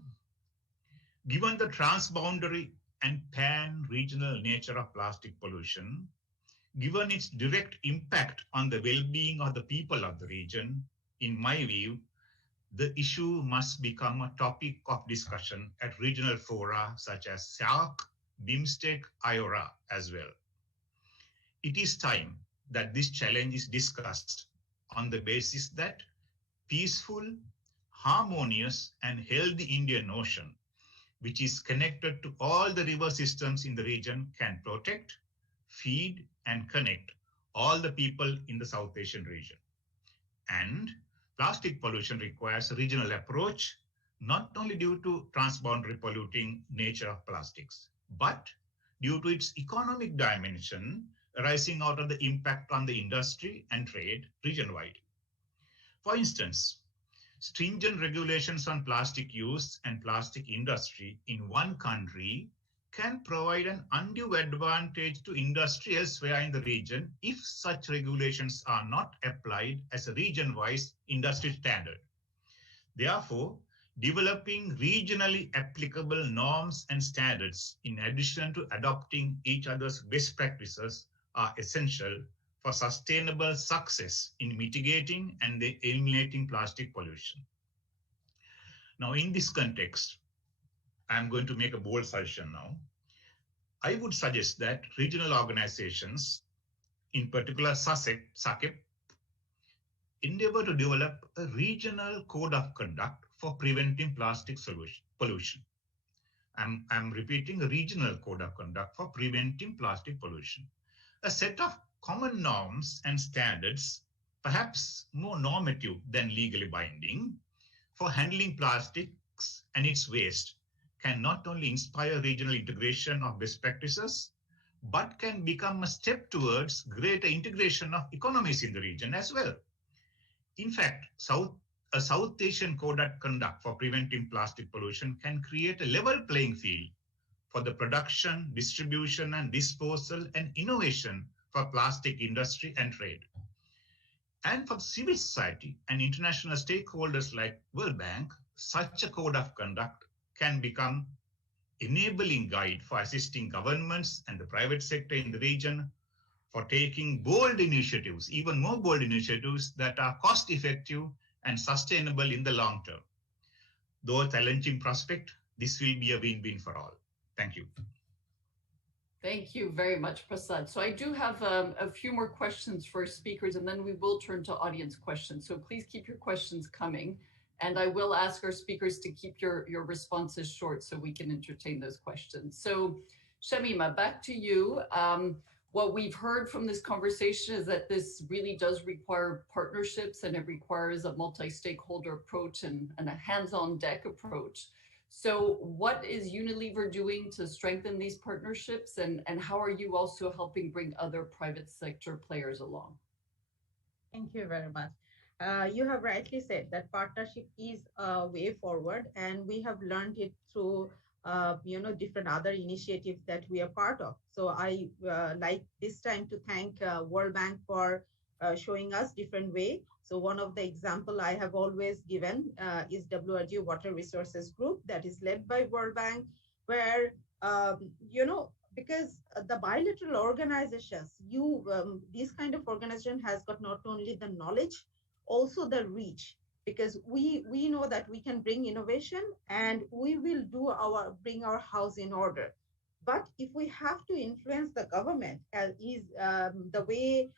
given the transboundary and pan-regional nature of plastic pollution, given its direct impact on the well-being of the people of the region, in my view, the issue must become a topic of discussion at regional fora such as SAARC, BIMSTEC, IORA as well. It is time that this challenge is discussed on the basis that peaceful, harmonious, and healthy Indian Ocean, which is connected to all the river systems in the region, can protect, feed, and connect all the people in the South Asian region. And plastic pollution requires a regional approach, not only due to transboundary polluting nature of plastics, but due to its economic dimension arising out of the impact on the industry and trade region-wide. For instance, stringent regulations on plastic use and plastic industry in one country can provide an undue advantage to industry elsewhere in the region if such regulations are not applied as a region-wise industry standard. Therefore, developing regionally applicable norms and standards in addition to adopting each other's best practices are essential for sustainable success in mitigating and eliminating plastic pollution. Now, in this context, I'm going to make a bold suggestion now. I would suggest that regional organizations, in particular SACEP, endeavor to develop a regional code of conduct for preventing plastic pollution. I'm repeating, a regional code of conduct for preventing plastic pollution. A set of common norms and standards, perhaps more normative than legally binding, for handling plastics and its waste can not only inspire regional integration of best practices, but can become a step towards greater integration of economies in the region as well. In fact, a South Asian code of conduct for preventing plastic pollution can create a level playing field for the production, distribution, and disposal and innovation for plastic industry and trade. And for civil society and international stakeholders like World Bank, such a code of conduct can become enabling guide for assisting governments and the private sector in the region for taking bold initiatives, even more bold initiatives that are cost effective and sustainable in the long term. Though a challenging prospect, this will be a win-win for all. Thank you. Thank you very much, Prasad. So I do have a few more questions for speakers, and then we will turn to audience questions. So please keep your questions coming. And I will ask our speakers to keep your responses short so we can entertain those questions. So Shamima, back to you. What we've heard from this conversation is that this really does require partnerships, and it requires a multi-stakeholder approach and a hands-on deck approach. So what is Unilever doing to strengthen these partnerships, and how are you also helping bring other private sector players along? Thank you very much. You have rightly said that partnership is a way forward, and we have learned it through different other initiatives that we are part of. So I like this time to thank World Bank for showing us different way. So one of the example I have always given is WRG Water Resources Group that is led by World Bank, where because the bilateral organizations, this kind of organization has got not only the knowledge, also the reach, because we know that we can bring innovation and we will bring our house in order. But if we have to influence the government, as is the way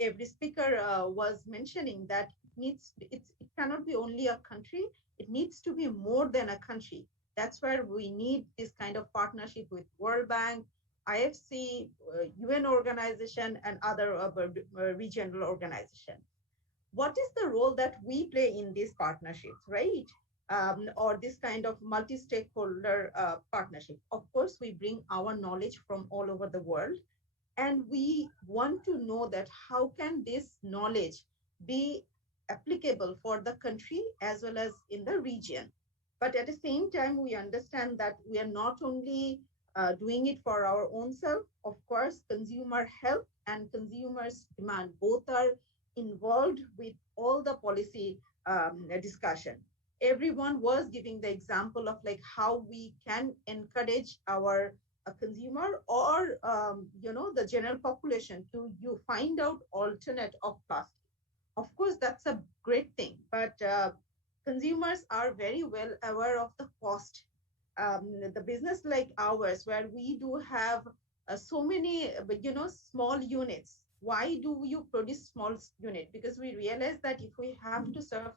every speaker was mentioning, that it cannot be only a country, it needs to be more than a country. That's where we need this kind of partnership with World Bank, IFC, UN organization, and other regional organizations. What is the role that we play in these partnerships, right? Or this kind of multi-stakeholder partnership? Of course, we bring our knowledge from all over the world, and we want to know that how can this knowledge be applicable for the country as well as in the region. But at the same time, we understand that we are not only doing it for our own self. Of course, consumer health and consumers' demand both are involved with all the policy discussion. Everyone was giving the example of like how we can encourage our consumer or the general population to find out alternate of plastic. Of course, that's a great thing, but consumers are very well aware of the cost. The business like ours, where we do have so many small units. Why do you produce small unit? Because we realize that if we have to serve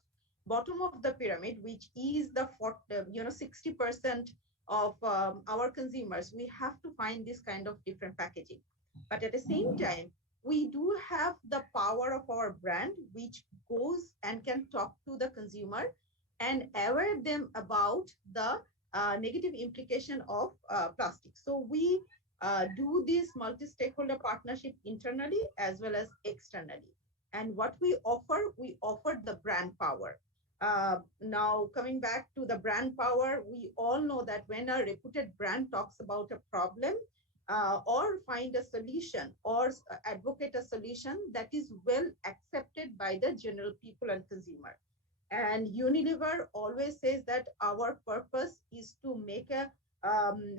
bottom of the pyramid, which is the 60% of our consumers, we have to find this kind of different packaging. But at the same time, we do have the power of our brand, which goes and can talk to the consumer and aware them about the negative implication of plastic. So we do this multi-stakeholder partnership internally as well as externally. And what we offer the brand power. Now, coming back to the brand power, we all know that when a reputed brand talks about a problem, or find a solution or advocate a solution, that is well accepted by the general people and consumer. And Unilever always says that our purpose is to make a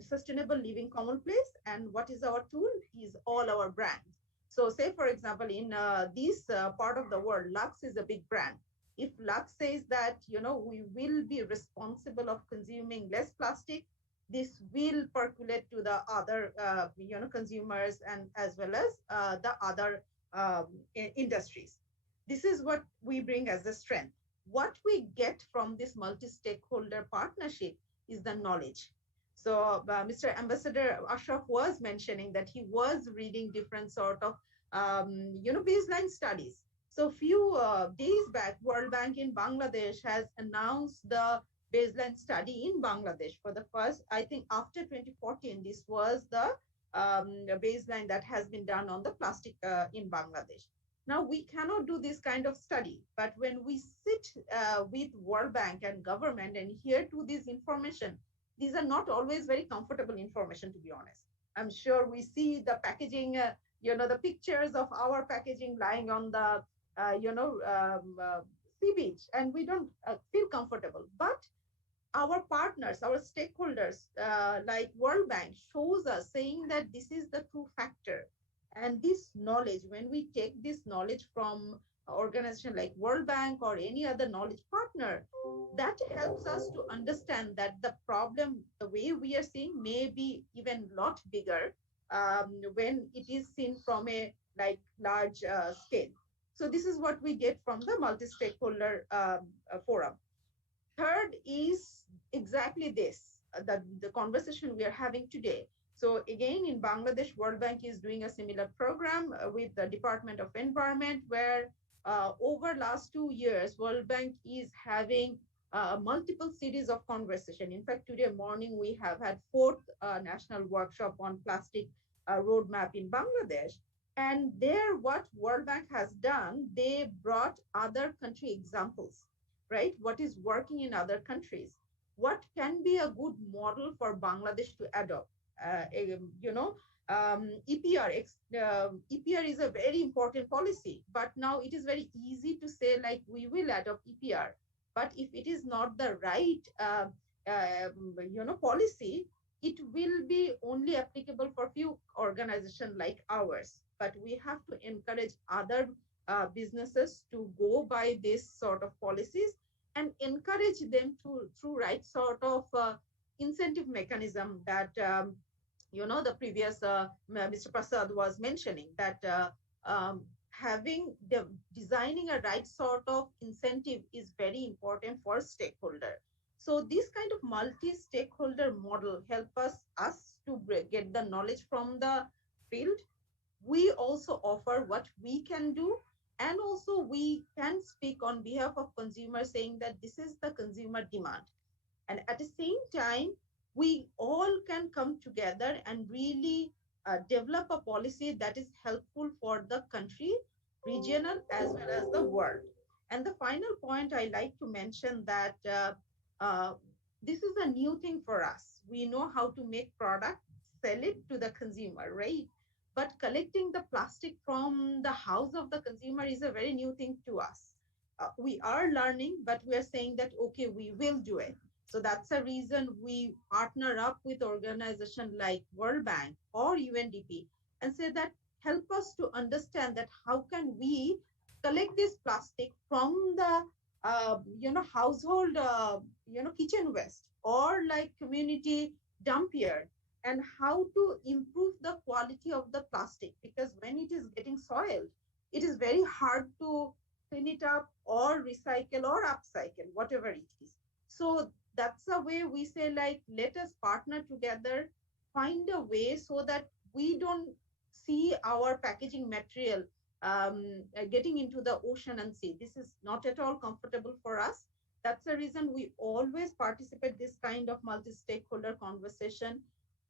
sustainable living commonplace. And what is our tool? Is all our brand. So say, for example, in this part of the world, Lux is a big brand. If Lux says that, we will be responsible of consuming less plastic, this will percolate to the other, consumers and as well as the other industries. This is what we bring as a strength. What we get from this multi-stakeholder partnership is the knowledge. So Mr. Ambassador Ashraf was mentioning that he was reading different sort of, baseline studies. So few days back, World Bank in Bangladesh has announced the baseline study in Bangladesh for the first, I think after 2014, this was the baseline that has been done on the plastic in Bangladesh. Now, we cannot do this kind of study, but when we sit with World Bank and government and hear to this information, these are not always very comfortable information, to be honest. I'm sure we see the packaging, the pictures of our packaging lying on the, sea beach, and we don't feel comfortable. But our partners, our stakeholders, like World Bank, shows us saying that this is the true factor. And this knowledge, when we take this knowledge from an organization like World Bank or any other knowledge partner, that helps us to understand that the problem, the way we are seeing, may be even a lot bigger when it is seen from a large scale. So this is what we get from the multi-stakeholder forum. Third is exactly this, the conversation we are having today. So again, in Bangladesh, World Bank is doing a similar program with the Department of Environment, where over last 2 years, World Bank is having multiple series of conversation. In fact, today morning, we have had 4th national workshop on plastic roadmap in Bangladesh. And there, what World Bank has done, they brought other country examples, right? What is working in other countries? What can be a good model for Bangladesh to adopt? EPR, EPR is a very important policy, but now it is very easy to say we will adopt EPR. But if it is not the right, policy, it will be only applicable for few organizations like ours. But we have to encourage other businesses to go by this sort of policies and encourage them to through right sort of incentive mechanism that the previous Mr. Prasad was mentioning, that designing a right sort of incentive is very important for stakeholder. So this kind of multi-stakeholder model help us to get the knowledge from the field. We also offer what we can do, and also we can speak on behalf of consumers, saying that this is the consumer demand. And at the same time, we all can come together and really develop a policy that is helpful for the country, regional, as well as the world. And the final point I like to mention that this is a new thing for us. We know how to make product, sell it to the consumer, right? But collecting the plastic from the house of the consumer is a very new thing to us. We are learning, but we are saying that, okay, we will do it. So that's a reason we partner up with organizations like World Bank or UNDP and say that help us to understand that how can we collect this plastic from the household kitchen waste or community dump yard, and how to improve the quality of the plastic, because when it is getting soiled, it is very hard to clean it up or recycle or upcycle, whatever it is. So that's a way we say, let us partner together, find a way so that we don't see our packaging material getting into the ocean and sea. This is not at all comfortable for us. That's the reason we always participate this kind of multi-stakeholder conversation,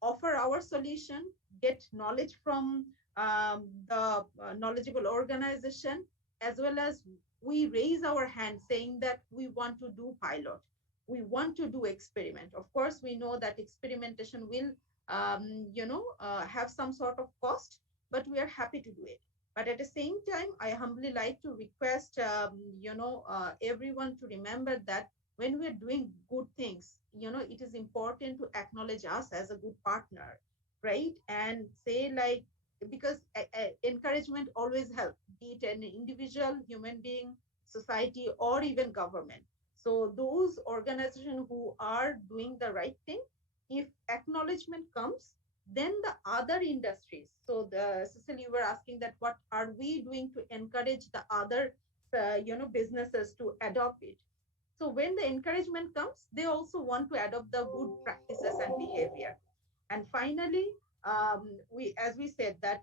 offer our solution, get knowledge from the knowledgeable organization, as well as we raise our hand saying that we want to do pilot, we want to do experiment. Of course, we know that experimentation will have some sort of cost, but we are happy to do it. But at the same time, I humbly like to request, everyone to remember that when we're doing good things, it is important to acknowledge us as a good partner, right? And say like, because encouragement always helps, be it an individual, human being, society, or even government. So those organizations who are doing the right thing, if acknowledgement comes, then the other industries. So the Cecile, you were asking that what are we doing to encourage the other, businesses to adopt it. So when the encouragement comes, they also want to adopt the good practices and behavior. And finally, as we said, that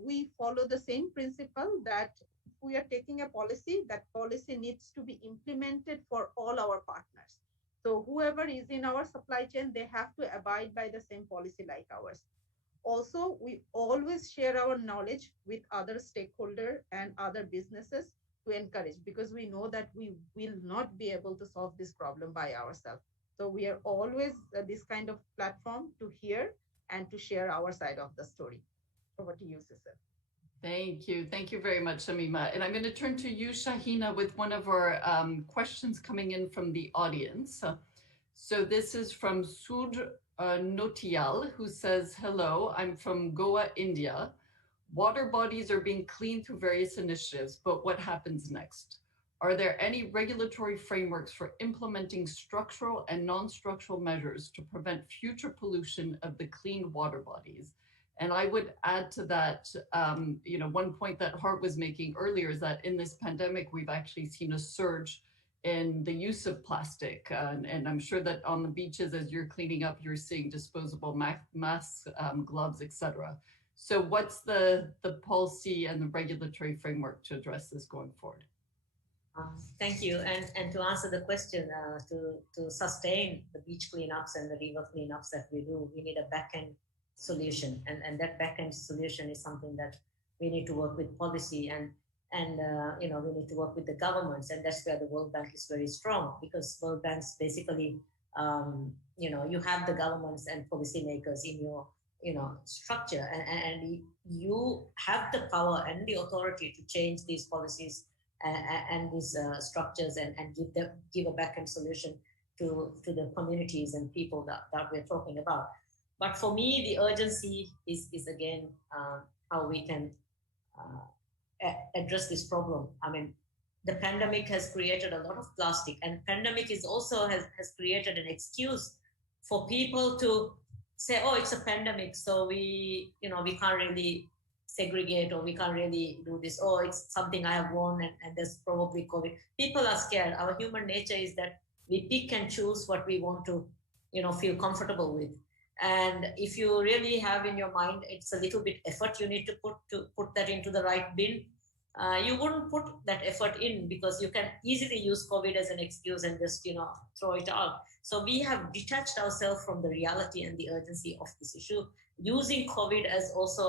we follow the same principle that if we are taking a policy, that policy needs to be implemented for all our partners. So whoever is in our supply chain, they have to abide by the same policy like ours. Also, we always share our knowledge with other stakeholders and other businesses to encourage, because we know that we will not be able to solve this problem by ourselves. So we are always this kind of platform to hear and to share our side of the story. Over to you, Cecile. Thank you. Thank you very much, Shamima. And I'm going to turn to you, Shaahina, with one of our questions coming in from the audience. So this is from Sud Notial, who says, hello, I'm from Goa, India. Water bodies are being cleaned through various initiatives, but what happens next? Are there any regulatory frameworks for implementing structural and non-structural measures to prevent future pollution of the clean water bodies? And I would add to that, one point that Hart was making earlier is that in this pandemic, we've actually seen a surge in the use of plastic. And I'm sure that on the beaches, as you're cleaning up, you're seeing disposable masks, gloves, etc. So what's the policy and the regulatory framework to address this going forward? Thank you. And to answer the question, to sustain the beach cleanups and the river cleanups that we do, we need a back-end solution. And that back-end solution is something that we need to work with policy and we need to work with the governments. And that's where the World Bank is very strong, because World Bank's basically, you have the governments and policymakers in your structure, and you have the power and the authority to change these policies and these structures and give a back-end solution to the communities and people that we're talking about. But for me, the urgency is again how we can address this problem. I mean, the pandemic has created a lot of plastic, and pandemic is also has created an excuse for people to say, oh, it's a pandemic, so we can't really segregate, or we can't really do this. Oh, it's something I have worn and there's probably COVID. People are scared. Our human nature is that we pick and choose what we want to, feel comfortable with. And if you really have in your mind, it's a little bit effort you need to put that into the right bin, you wouldn't put that effort in, because you can easily use COVID as an excuse and just, throw it out. So we have detached ourselves from the reality and the urgency of this issue, using COVID as also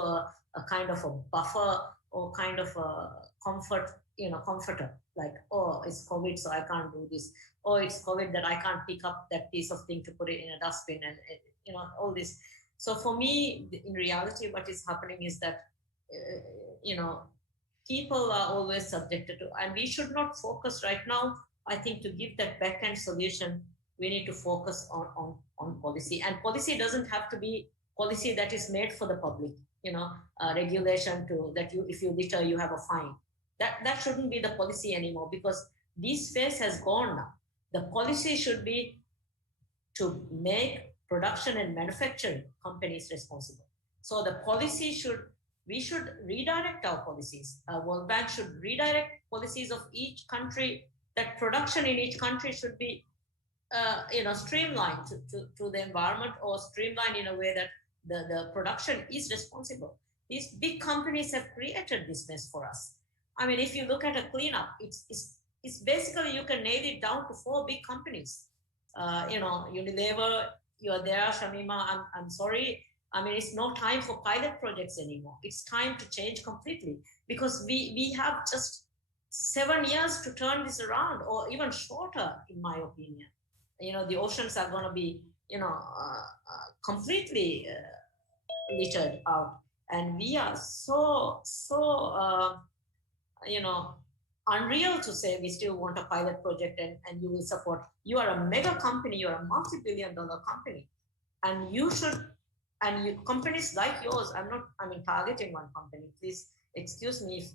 a kind of a buffer or kind of a comforter, like, oh, it's COVID, so I can't do this. Or it's COVID that I can't pick up that piece of thing to put it in a dustbin and, all this. So for me, in reality, what is happening is that, people are always subjected to, and we should not focus right now. I think to give that back-end solution, we need to focus on policy. And policy doesn't have to be policy that is made for the public, regulation to that if you litter, you have a fine. That shouldn't be the policy anymore, because this phase has gone now. The policy should be to make production and manufacturing companies responsible. So the policy we should redirect our policies. World Bank should redirect policies of each country, that production in each country should be, streamlined to the environment, or streamlined in a way that the production is responsible. These big companies have created this mess for us. I mean, if you look at a cleanup, it's basically, you can nail it down to 4 big companies. Unilever, you're there, Shamima, I'm sorry. I mean, it's no time for pilot projects anymore. It's time to change completely, because we have just 7 years to turn this around, or even shorter, in my opinion. The oceans are going to be, completely littered out. And we are so unreal to say we still want a pilot project and you will support. You are a mega company, you're a multi-billion-dollar company, and you should, and companies like yours, targeting one company, please excuse me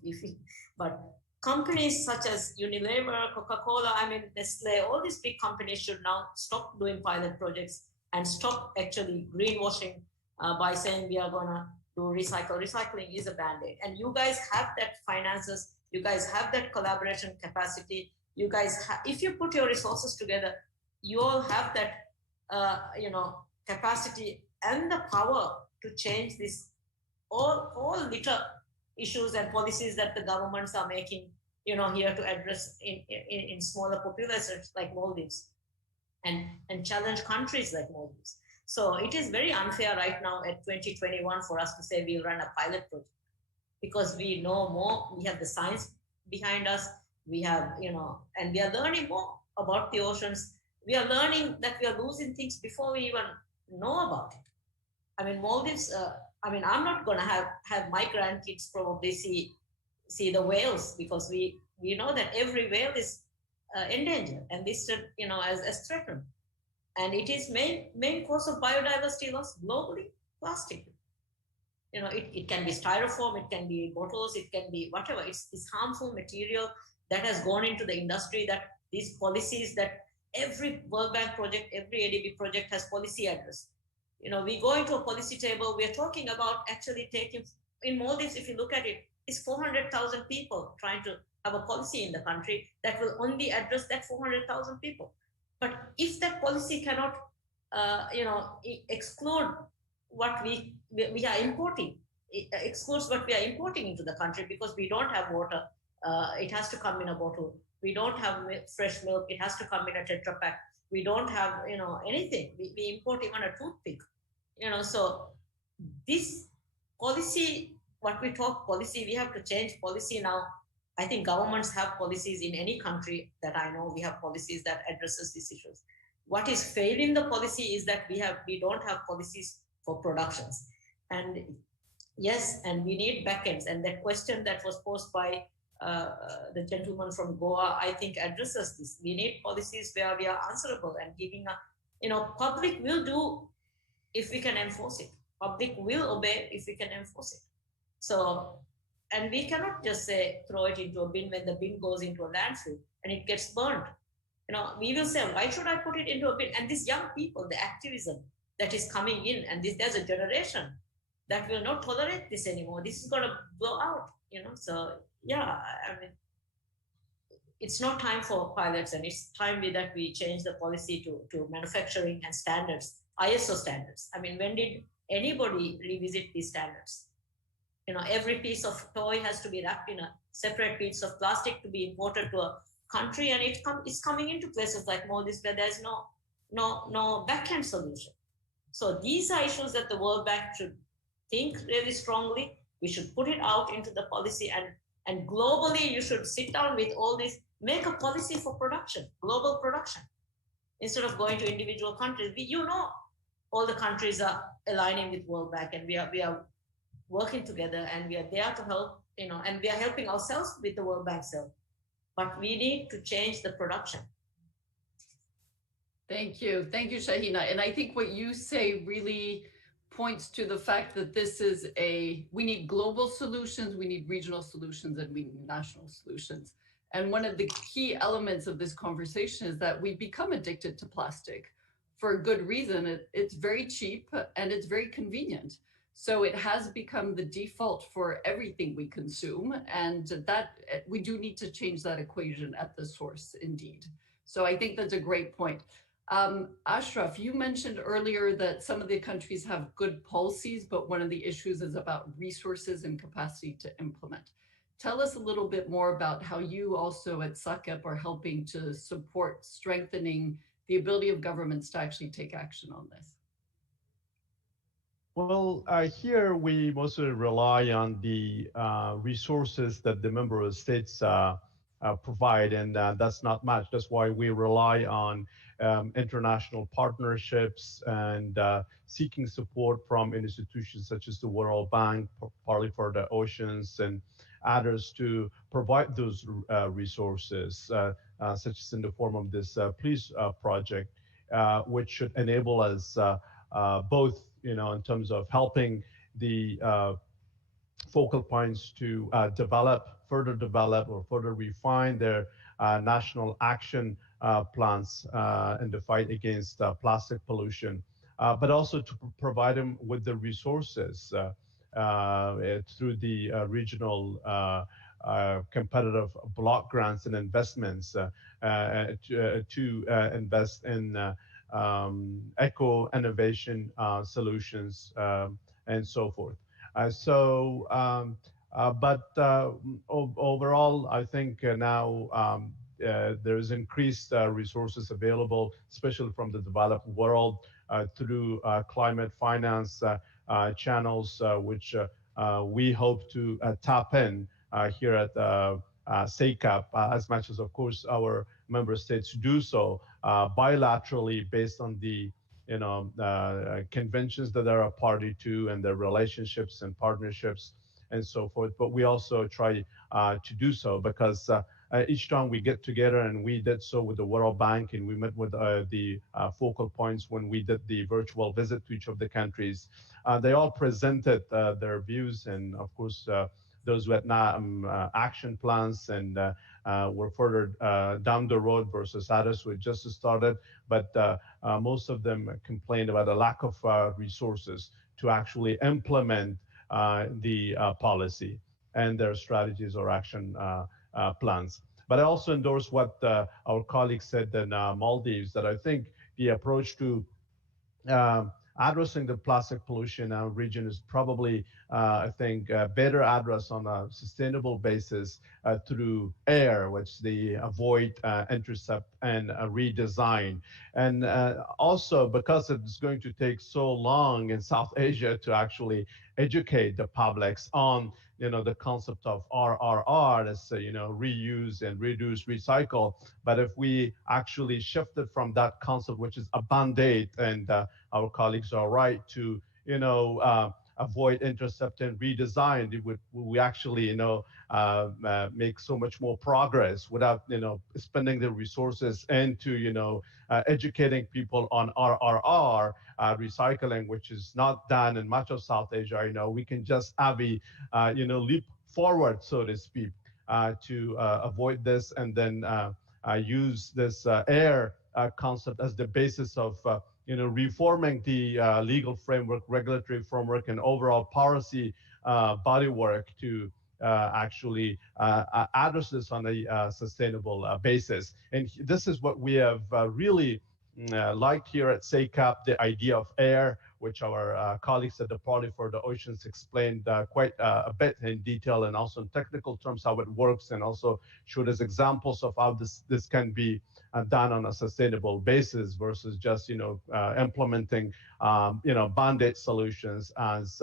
but companies such as Unilever, Coca-Cola, Nestle, all these big companies should now stop doing pilot projects and stop actually greenwashing by saying we are going to do recycle. Recycling is a band-aid. And you guys have that finances, you guys have that collaboration capacity, you guys if you put your resources together, you all have that capacity and the power to change this all litter issues and policies that the governments are making, here to address in smaller populations like Maldives, and challenge countries like Maldives. So it is very unfair right now at 2021 for us to say we'll run a pilot project, because we know more, we have the science behind us, we have, and we are learning more about the oceans. We are learning that we are losing things before we even know about it. Maldives, I'm not going to have my grandkids probably see the whales, because we know that every whale is endangered and listed, as threatened. And it is main cause of biodiversity loss globally, plastic. It can be styrofoam, it can be bottles, it can be whatever. It's harmful material that has gone into the industry, that these policies that every World Bank project, every ADB project has policy address. We go into a policy table, we're talking about actually taking, in Maldives, if you look at it, it's 400,000 people trying to have a policy in the country that will only address that 400,000 people. But if that policy cannot, exclude what we are importing, it excludes what we are importing into the country, because we don't have water, it has to come in a bottle. We don't have fresh milk, it has to come in a Tetra Pak. We don't have, anything. We import even a toothpick. So this policy, what we talk policy, we have to change policy now. I think governments have policies in any country that I know. We have policies that addresses these issues. What is failing the policy is that we don't have policies for productions. And yes, and we need backends. And that question that was posed by the gentleman from Goa, I think addresses this. We need policies where we are answerable and giving public will do if we can enforce it. Public will obey if we can enforce it. So, and we cannot just say, throw it into a bin when the bin goes into a landfill and it gets burnt. We will say, why should I put it into a bin? And these young people, the activism that is coming in, and there's a generation that will not tolerate this anymore. This is going to blow out, So, yeah, it's not time for pilots, and it's time that we change the policy to manufacturing and standards, ISO standards. When did anybody revisit these standards? Every piece of toy has to be wrapped in a separate piece of plastic to be imported to a country, and it's coming into places like Maldives where there's no backhand solution. So these are issues that the World Bank should think really strongly. We should put it out into the policy, and globally you should sit down with all this, make a policy for production, global production, instead of going to individual countries. All the countries are aligning with World Bank, and we are working together, and we are there to help, and we are helping ourselves with the World Bank help. But we need to change the production. Thank you, Shaahina. And I think what you say really points to the fact that we need global solutions, we need regional solutions, and we need national solutions. And one of the key elements of this conversation is that we become addicted to plastic for a good reason. It's very cheap and it's very convenient. So it has become the default for everything we consume, and that we do need to change that equation at the source indeed. So I think that's a great point. Ashraf, you mentioned earlier that some of the countries have good policies, but one of the issues is about resources and capacity to implement. Tell us a little bit more about how you also at SACEP are helping to support strengthening the ability of governments to actually take action on this. Well, here we mostly rely on the resources that the member states provide, and that's not much. That's why we rely on international partnerships and seeking support from institutions such as the World Bank, Parley for the Oceans, and others to provide those resources, such as in the form of this Please project, which should enable us both, in terms of helping the focal points to further develop or further refine their national action plans in the fight against plastic pollution, but also to provide them with the resources through the regional competitive block grants and investments to invest in eco-innovation solutions and so forth. Overall, I think now there's increased resources available, especially from the developed world through climate finance channels, which we hope to tap in here at SACEP, as much as, of course, our member states do so bilaterally based on the conventions that they're a party to and their relationships and partnerships and so forth. But we also try to do so because each time we get together, and we did so with the World Bank, and we met with the focal points when we did the virtual visit to each of the countries, they all presented their views, and of course those who had action plans and were further down the road versus others who had just started. But most of them complained about a lack of resources to actually implement the policy and their strategies or action plans. But I also endorse what our colleague said in Maldives, that I think the approach to addressing the plastic pollution in our region is probably, I think, better addressed on a sustainable basis through air, which they avoid, intercept, and redesign. And also because it's going to take so long in South Asia to actually educate the publics on the concept of RRR, that's reuse and reduce, recycle. But if we actually shifted from that concept, which is a band-aid, and our colleagues are right to avoid, intercept, and redesign, we actually make so much more progress without spending the resources into educating people on RRR recycling, which is not done in much of South Asia. We can just have a leap forward, so to speak, to avoid this, and then use this air concept as the basis of reforming the legal framework, regulatory framework, and overall policy bodywork to actually address this on a sustainable basis. And this is what we have really liked here at SACEP, the idea of air, which our colleagues at the Parley for the Oceans explained quite a bit in detail, and also in technical terms how it works, and also showed us examples of how this can be done on a sustainable basis versus just implementing band-aid solutions, as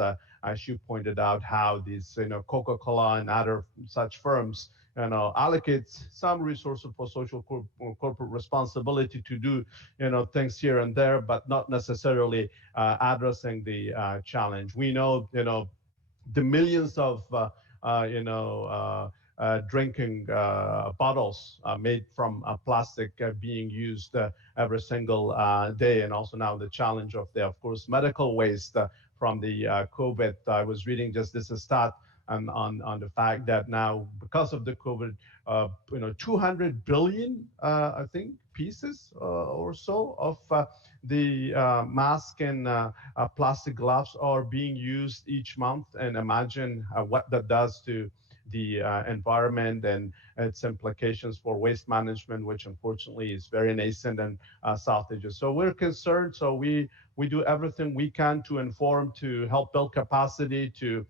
you pointed out, how these Coca-Cola and other such firms allocate some resources for social corporate responsibility to do things here and there, but not necessarily addressing the challenge. We know the millions of drinking bottles made from plastic being used every single day, and also now the challenge of course, medical waste from the COVID. I was reading just this stat on the fact that now, because of the COVID, 200 billion, I think, pieces or so of the mask and plastic gloves are being used each month. And imagine what that does to the environment and its implications for waste management, which unfortunately is very nascent in South Asia. So we're concerned. So we do everything we can to inform, to help build capacity, to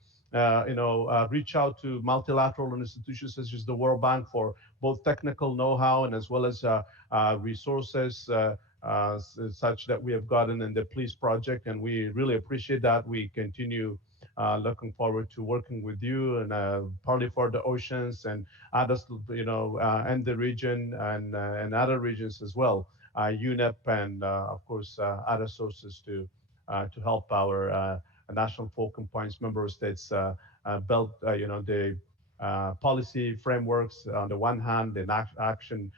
reach out to multilateral institutions such as the World Bank for both technical know-how and as well as resources such that we have gotten in the Please project, and we really appreciate that. We continue looking forward to working with you and Parley for the Oceans and others, and the region and other regions as well, UNEP and of course other sources to help our national focal points member states build, the policy frameworks on the one hand, and action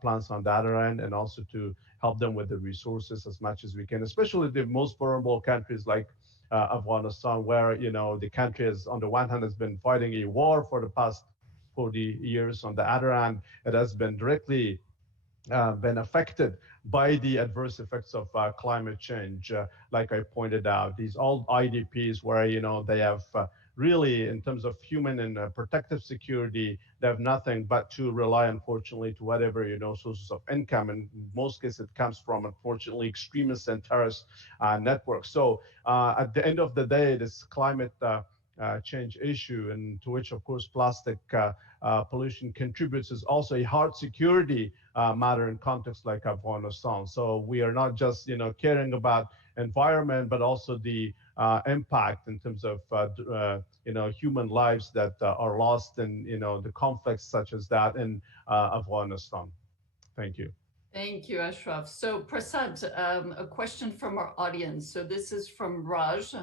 plans on the other end, and also to help them with the resources as much as we can, especially the most vulnerable countries like Afghanistan, where the country has, on the one hand, has been fighting a war for the past 40 years. On the other hand, it has been directly been affected by the adverse effects of climate change. Like I pointed out, these old IDPs where, they have really, in terms of human and protective security, they have nothing but to rely, unfortunately, to whatever, sources of income. And in most cases, it comes from, unfortunately, extremist and terrorist networks. So at the end of the day, this climate change issue, and to which, of course, plastic pollution contributes, is also a hard security matter in contexts like Afghanistan. So we are not just, caring about environment, but also the impact in terms of, human lives that are lost in, the conflicts such as that in Afghanistan. Thank you. Thank you, Ashraf. So Prasad, a question from our audience. So this is from Raj,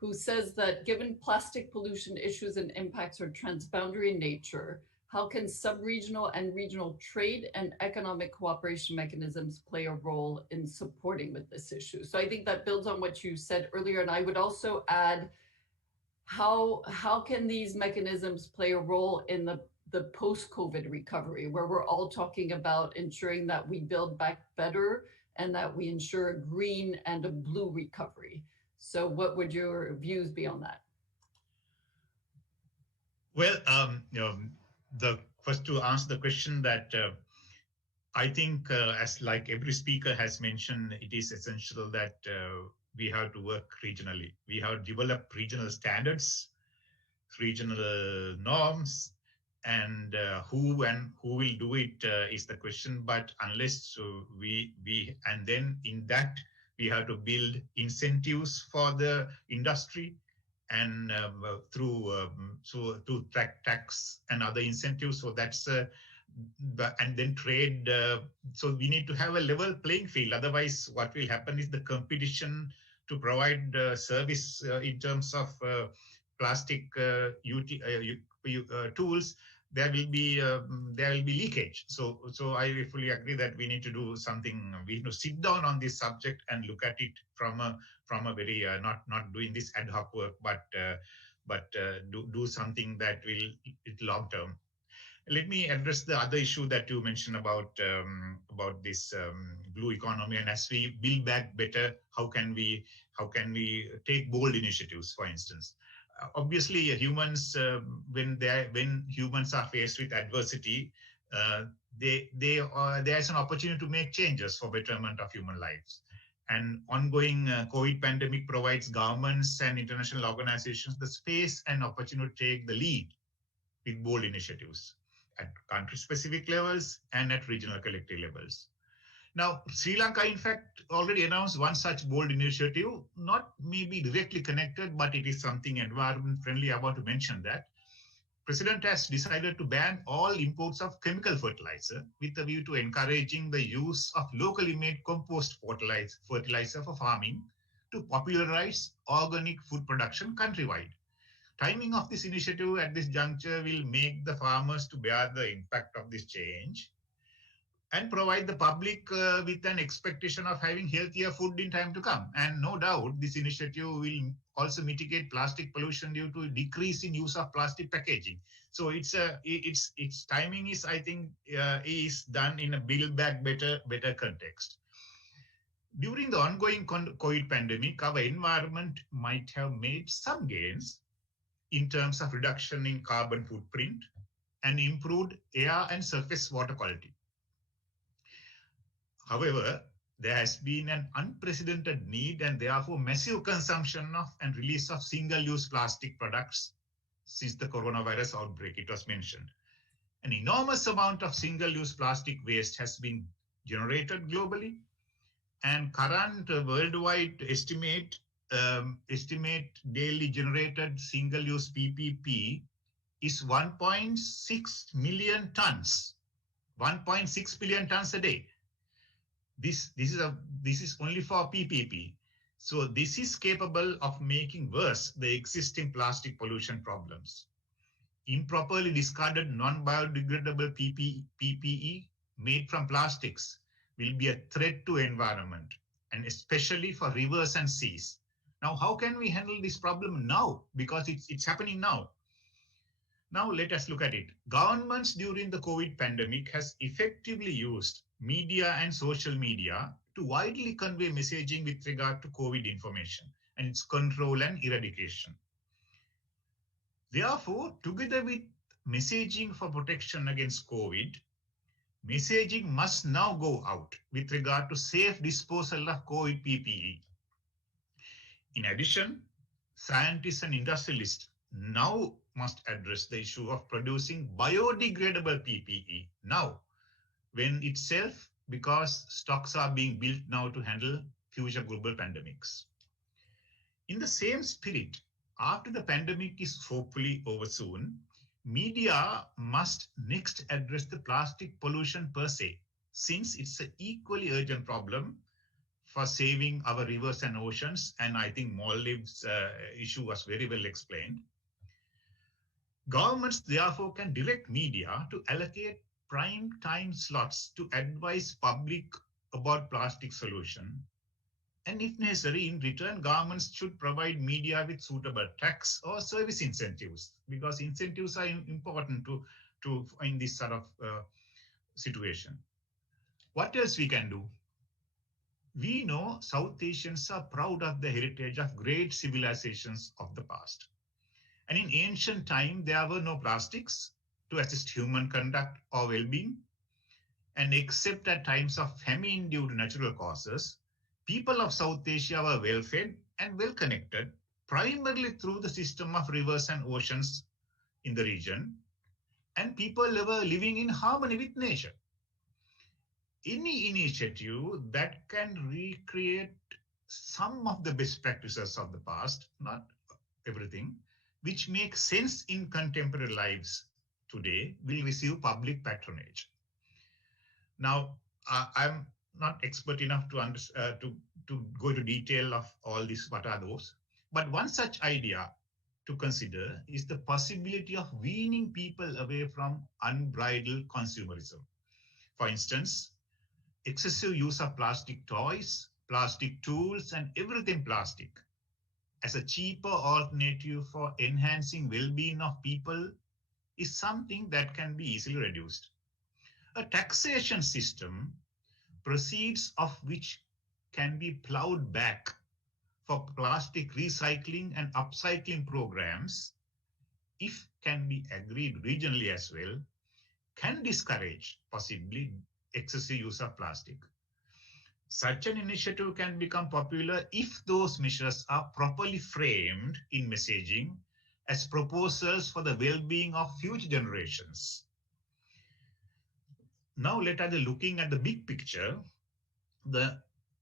who says that given plastic pollution issues and impacts are transboundary in nature, how can sub-regional and regional trade and economic cooperation mechanisms play a role in supporting with this issue? So I think that builds on what you said earlier. And I would also add, how can these mechanisms play a role in the post-COVID recovery, where we're all talking about ensuring that we build back better and that we ensure a green and a blue recovery? So what would your views be on that? Well, the first, to answer the question, that I think, as like every speaker has mentioned, it is essential that we have to work regionally. We have to develop regional standards, regional norms, and who will do it is the question. But unless and then in that we have to build incentives for the industry, and through tax and other incentives. So that's and then trade. So we need to have a level playing field. Otherwise, what will happen is the competition to provide service in terms of plastic tools. There will be leakage. So I fully agree that we need to do something. We need to sit down on this subject and look at it from a very not doing this ad hoc work, but do something that will long term. Let me address the other issue that you mentioned about this blue economy, and as we build back better, how can we take bold initiatives, for instance. Obviously, humans, when humans are faced with adversity, there's an opportunity to make changes for betterment of human lives. And ongoing COVID pandemic provides governments and international organizations the space and opportunity to take the lead with bold initiatives at country-specific levels and at regional collective levels. Now, Sri Lanka, in fact, already announced one such bold initiative, not maybe directly connected, but it is something environment-friendly. I want to mention that. President has decided to ban all imports of chemical fertilizer with a view to encouraging the use of locally made compost fertilizer for farming to popularize organic food production countrywide. Timing of this initiative at this juncture will make the farmers to bear the impact of this change and provide the public with an expectation of having healthier food in time to come. And no doubt, this initiative will also mitigate plastic pollution due to a decrease in use of plastic packaging. So its timing is, I think, is done in a build back better context. During the ongoing COVID pandemic, our environment might have made some gains in terms of reduction in carbon footprint and improved air and surface water quality. However, there has been an unprecedented need and therefore massive consumption of and release of single-use plastic products since the coronavirus outbreak, it was mentioned. An enormous amount of single-use plastic waste has been generated globally, and current worldwide estimate daily generated single-use PPP is 1.6 million tons, 1.6 billion tons a day. This is only for PPP. So this is capable of making worse the existing plastic pollution problems. Improperly discarded non-biodegradable PPE made from plastics will be a threat to environment, and especially for rivers and seas. Now, how can we handle this problem now? Because it's happening now. Now let us look at it. Governments during the COVID pandemic has effectively used media and social media to widely convey messaging with regard to COVID information and its control and eradication. Therefore, together with messaging for protection against COVID, messaging must now go out with regard to safe disposal of COVID PPE. In addition, scientists and industrialists now must address the issue of producing biodegradable PPE now, when itself, because stocks are being built now to handle future global pandemics. In the same spirit, after the pandemic is hopefully over soon, media must next address the plastic pollution per se, since it's an equally urgent problem for saving our rivers and oceans. And I think Maldives issue was very well explained. Governments therefore can direct media to allocate prime time slots to advise public about plastic solution. And if necessary, in return, governments should provide media with suitable tax or service incentives, because incentives are important to in this sort of situation. What else we can do? We know South Asians are proud of the heritage of great civilizations of the past. And in ancient time, there were no plastics to assist human conduct or well-being. And except at times of famine due to natural causes, people of South Asia were well-fed and well-connected, primarily through the system of rivers and oceans in the region. And people were living in harmony with nature. Any initiative that can recreate some of the best practices of the past, not everything, which makes sense in contemporary lives today, will receive public patronage. Now, I'm not expert enough to go into detail of all this, what are those, but one such idea to consider is the possibility of weaning people away from unbridled consumerism. For instance, excessive use of plastic toys, plastic tools, and everything plastic as a cheaper alternative for enhancing well-being of people is something that can be easily reduced. A taxation system, proceeds of which can be plowed back for plastic recycling and upcycling programs, if can be agreed regionally as well, can discourage possibly excessive use of plastic. Such an initiative can become popular if those measures are properly framed in messaging as proposals for the well-being of future generations. Now let us looking at the big picture,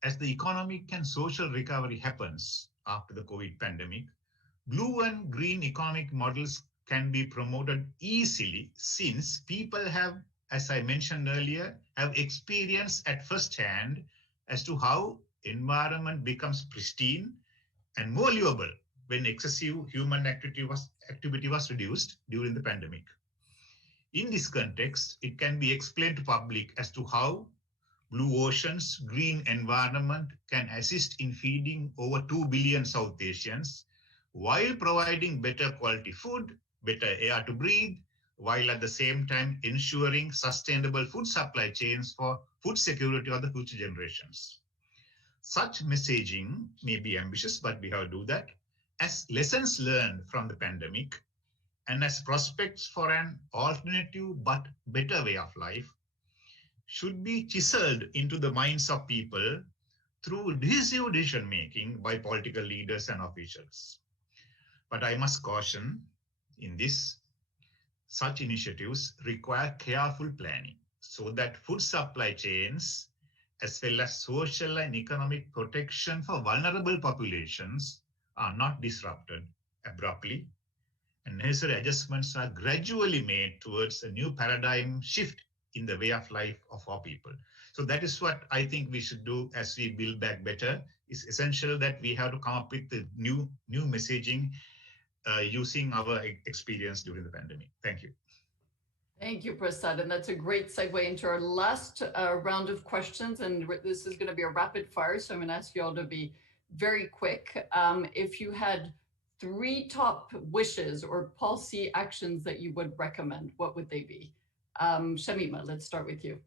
as the economic and social recovery happens after the COVID pandemic, blue and green economic models can be promoted easily, since people have, as I mentioned earlier, have experience at first hand as to how environment becomes pristine and more livable when excessive human activity was reduced during the pandemic. In this context, it can be explained to public as to how blue oceans, green environment can assist in feeding over 2 billion South Asians while providing better quality food, better air to breathe, while at the same time ensuring sustainable food supply chains for food security of the future generations. Such messaging may be ambitious, but we have to do that. as lessons learned from the pandemic and as prospects for an alternative but better way of life should be chiseled into the minds of people through decisive decision making by political leaders and officials. But I must caution in this, such initiatives require careful planning so that food supply chains, as well as social and economic protection for vulnerable populations, are not disrupted abruptly, and necessary adjustments are gradually made towards a new paradigm shift in the way of life of our people. So that is what I think we should do as we build back better. It's essential that we have to come up with the new messaging using our experience during the pandemic. Thank you. Thank you, Prasad. And that's a great segue into our last round of questions. And this is going to be a rapid fire. So I'm going to ask you all to be very quick. If you had 3 top wishes or policy actions that you would recommend, what would they be? Shamima, let's start with you.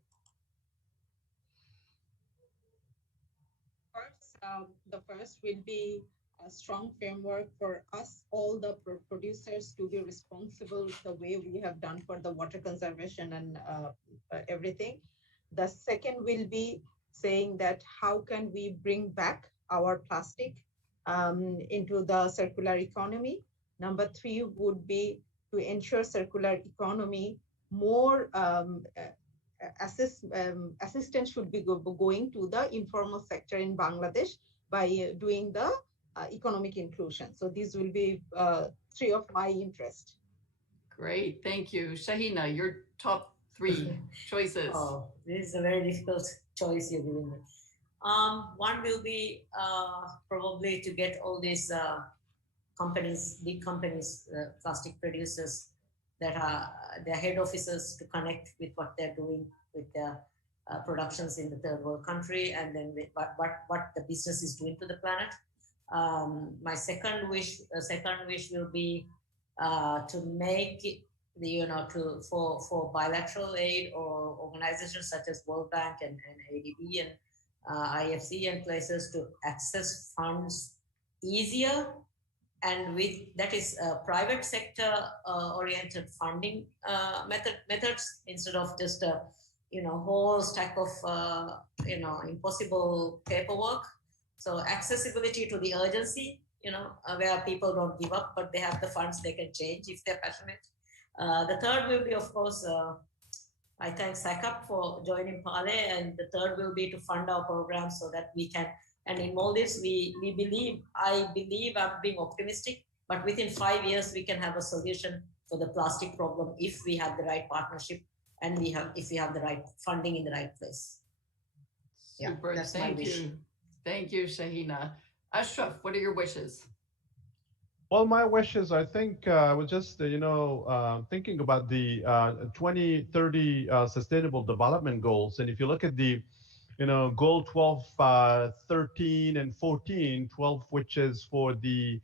The first will be a strong framework for us, all the producers, to be responsible the way we have done for the water conservation and everything. The second will be saying that how can we bring back our plastic into the circular economy. Number 3 would be to ensure circular economy, more assistance should be going to the informal sector in Bangladesh by doing the economic inclusion. So these will be 3 of my interest. Great, thank you. Shaahina, your top 3 choices. Oh, this is a very difficult choice you're giving me. One will be probably to get all these companies, big companies, plastic producers, that are their head offices to connect with what they're doing with their productions in the third world country, and then with what the business is doing to the planet. My second wish will be to make it, for bilateral aid or organizations such as World Bank and ADB and IFC and places to access funds easier, and with that is private sector oriented funding methods instead of just a whole stack of impossible paperwork. So accessibility to the urgency, where people don't give up, but they have the funds, they can change if they're passionate. The third will be, of course, I thank SACUP for joining Parley, and the third will be to fund our programs so that we can. And in Maldives, I believe I'm being optimistic, but within 5 years, we can have a solution for the plastic problem if we have the right partnership and if we have the right funding in the right place. Super, that's thank my wish. you. Thank you, Shaahina. Ashraf, what are your wishes? Well, my wishes, I think, I was just, thinking about the 2030 Sustainable Development Goals. And if you look at the, goal 12, 13, and 14, 12, which is for the,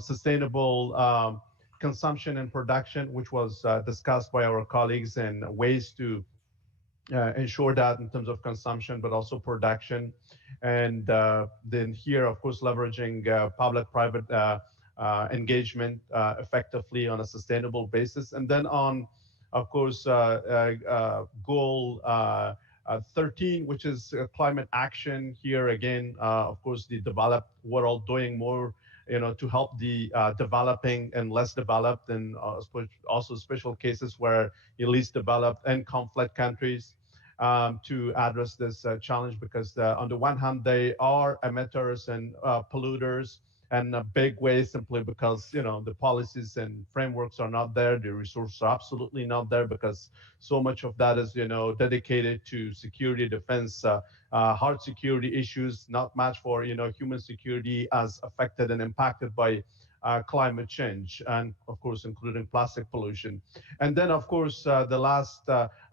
sustainable consumption and production, which was discussed by our colleagues, and ways to ensure that in terms of consumption, but also production. And then here, of course, leveraging public-private engagement effectively on a sustainable basis. And then on, of course, goal 13, which is climate action. Here again, of course, the developed world doing more, to help the developing and less developed, and also special cases where least developed and conflict countries to address this challenge, because on the one hand, they are emitters and polluters in a big way, simply because the policies and frameworks are not there, the resources are absolutely not there, because so much of that is dedicated to security, defense, hard security issues, not much for human security as affected and impacted by climate change, and of course including plastic pollution. And then of course the last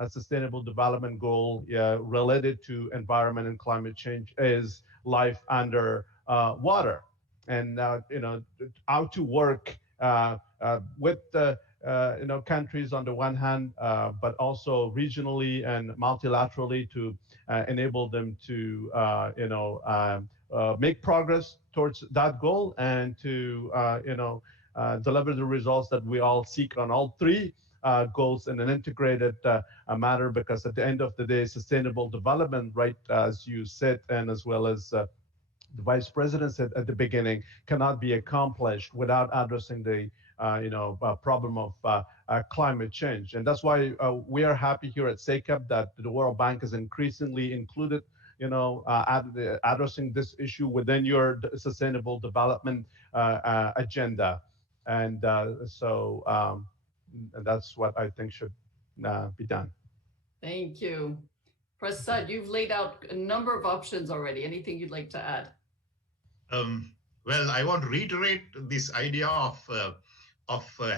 sustainable development goal related to environment and climate change is life under water. And how to work with the countries on the one hand, but also regionally and multilaterally to enable them to make progress towards that goal and to deliver the results that we all seek on all three goals in an integrated manner. Because at the end of the day, sustainable development, right, as you said, and as well as the vice president said at the beginning, cannot be accomplished without addressing the problem of climate change. And that's why we are happy here at SACEP that the World Bank has increasingly included addressing this issue within your sustainable development agenda. And that's what I think should be done. Thank you. Prasad, you've laid out a number of options already. Anything you'd like to add? Well, I want to reiterate this idea of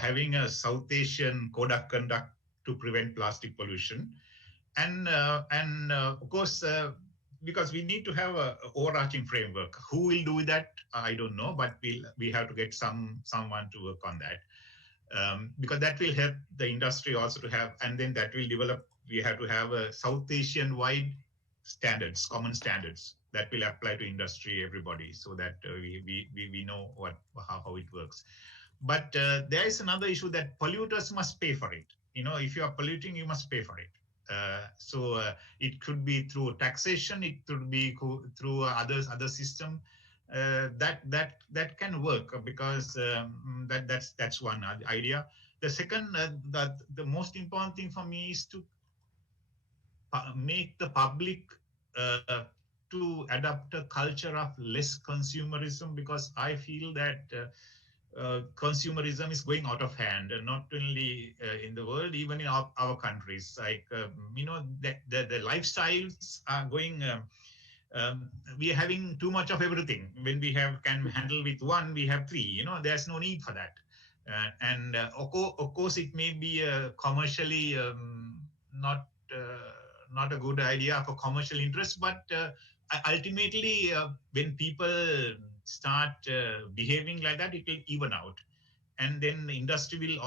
having a South Asian code of conduct to prevent plastic pollution, and of course, because we need to have an overarching framework. Who will do that? I don't know, but we have to get someone to work on that, because that will help the industry also to have, and then that will develop. We have to have a South Asian wide standards, common standards that will apply to industry, everybody, so that we know how it works. But there is another issue that polluters must pay for it. If you are polluting, you must pay for it. So it could be through taxation, it could be through other system that can work, because that's one idea. The second, the most important thing for me is to make the public to adopt a culture of less consumerism, because I feel that consumerism is going out of hand, not only in the world, even in our countries. Like, the lifestyles are going, we are having too much of everything. When we can handle with one, we have three, there's no need for that. And of course, it may be commercially not a good idea for commercial interest, but ultimately, when people start behaving like that, it will even out. And then the industry will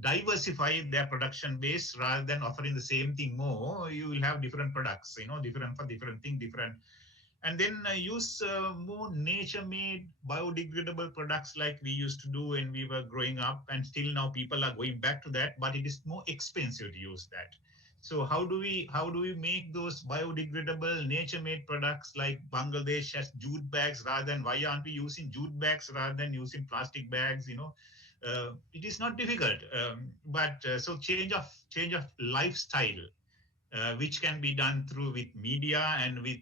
diversify their production base rather than offering the same thing more. You will have different products, different for different thing, different. And then use more nature-made biodegradable products like we used to do when we were growing up, and still now people are going back to that, but it is more expensive to use that. So how do we make those biodegradable nature-made products like Bangladesh has jute bags rather than, why aren't we using jute bags rather than using plastic bags? It is not difficult, but so change of lifestyle, which can be done with media and with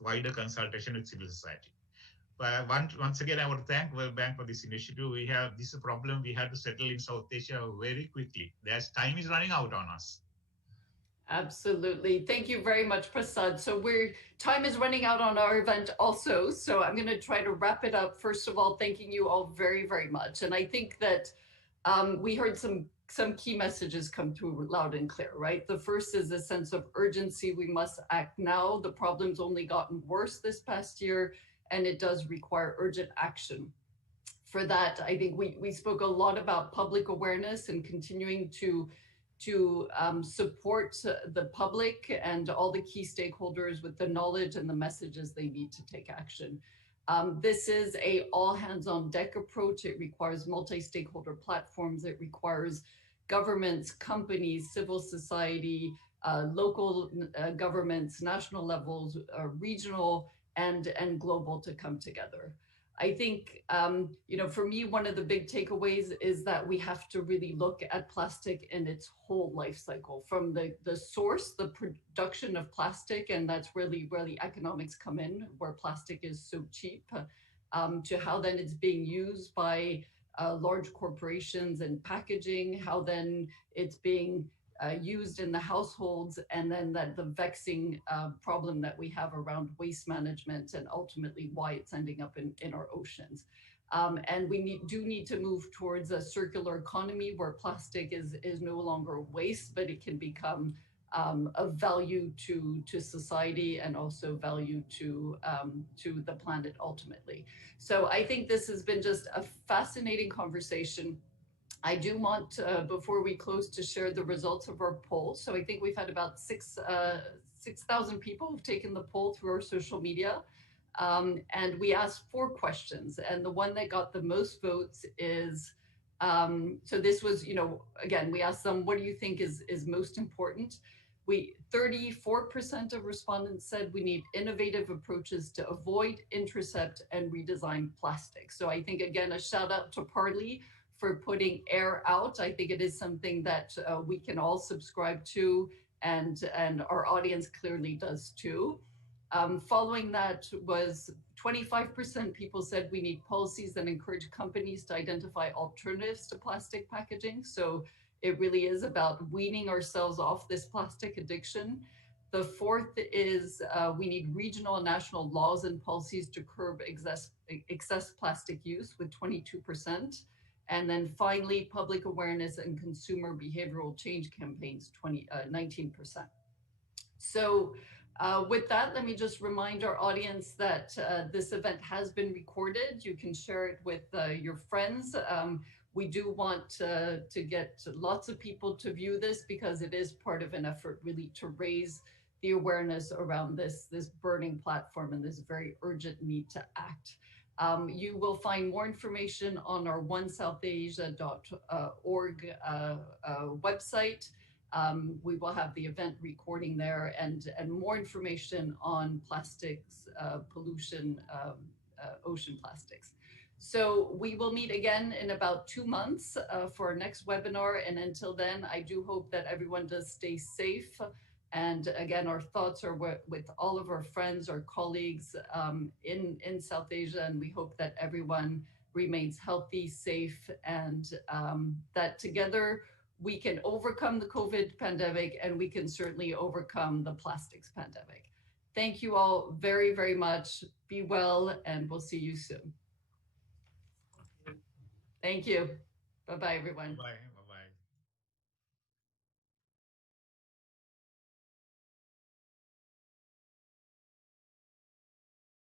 wider consultation with civil society. Once again, I want to thank World Bank for this initiative. This is a problem we have to settle in South Asia very quickly. Time is running out on us. Absolutely. Thank you very much, Prasad. So time is running out on our event also. So I'm going to try to wrap it up. First of all, thanking you all very, very much. And I think that we heard some key messages come through loud and clear, right? The first is a sense of urgency. We must act now. The problem's only gotten worse this past year, and it does require urgent action. For that, I think we spoke a lot about public awareness and continuing to support the public and all the key stakeholders with the knowledge and the messages they need to take action. This is a all hands on deck approach. It requires multi-stakeholder platforms. It requires governments, companies, civil society, local governments, national levels, regional and global to come together. I think, for me, one of the big takeaways is that we have to really look at plastic in its whole life cycle, from the source, the production of plastic, and that's really where the economics come in, where plastic is so cheap, to how then it's being used by large corporations and packaging, how then it's being used in the households, and then the vexing problem that we have around waste management, and ultimately why it's ending up in our oceans. And we do need to move towards a circular economy where plastic is no longer waste, but it can become of value to society and also value to the planet ultimately. So I think this has been just a fascinating conversation. I do want, before we close, to share the results of our poll. So I think we've had about 6,000 people who've taken the poll through our social media. And we asked 4 questions, and the one that got the most votes is, so this was, again, we asked them, what do you think is most important? 34% of respondents said we need innovative approaches to avoid, intercept, and redesign plastic. So I think, again, a shout out to Parley for putting air out. I think it is something that we can all subscribe to, and our audience clearly does too. Following that was 25% people said we need policies that encourage companies to identify alternatives to plastic packaging. So it really is about weaning ourselves off this plastic addiction. The 4th is we need regional and national laws and policies to curb excess plastic use with 22%. And then finally, public awareness and consumer behavioral change campaigns, 19%. So with that, let me just remind our audience that this event has been recorded. You can share it with your friends. We do want to get lots of people to view this because it is part of an effort really to raise the awareness around this burning platform and this very urgent need to act. You will find more information on our onesoutheasia.org website. We will have the event recording there and more information on plastics, pollution, ocean plastics. So we will meet again in about 2 months for our next webinar. And until then, I do hope that everyone does stay safe. And again, our thoughts are with all of our friends, our colleagues in South Asia. And we hope that everyone remains healthy, safe, and that together we can overcome the COVID pandemic and we can certainly overcome the plastics pandemic. Thank you all very, very much. Be well, and we'll see you soon. Thank you. Bye-bye, everyone. Bye.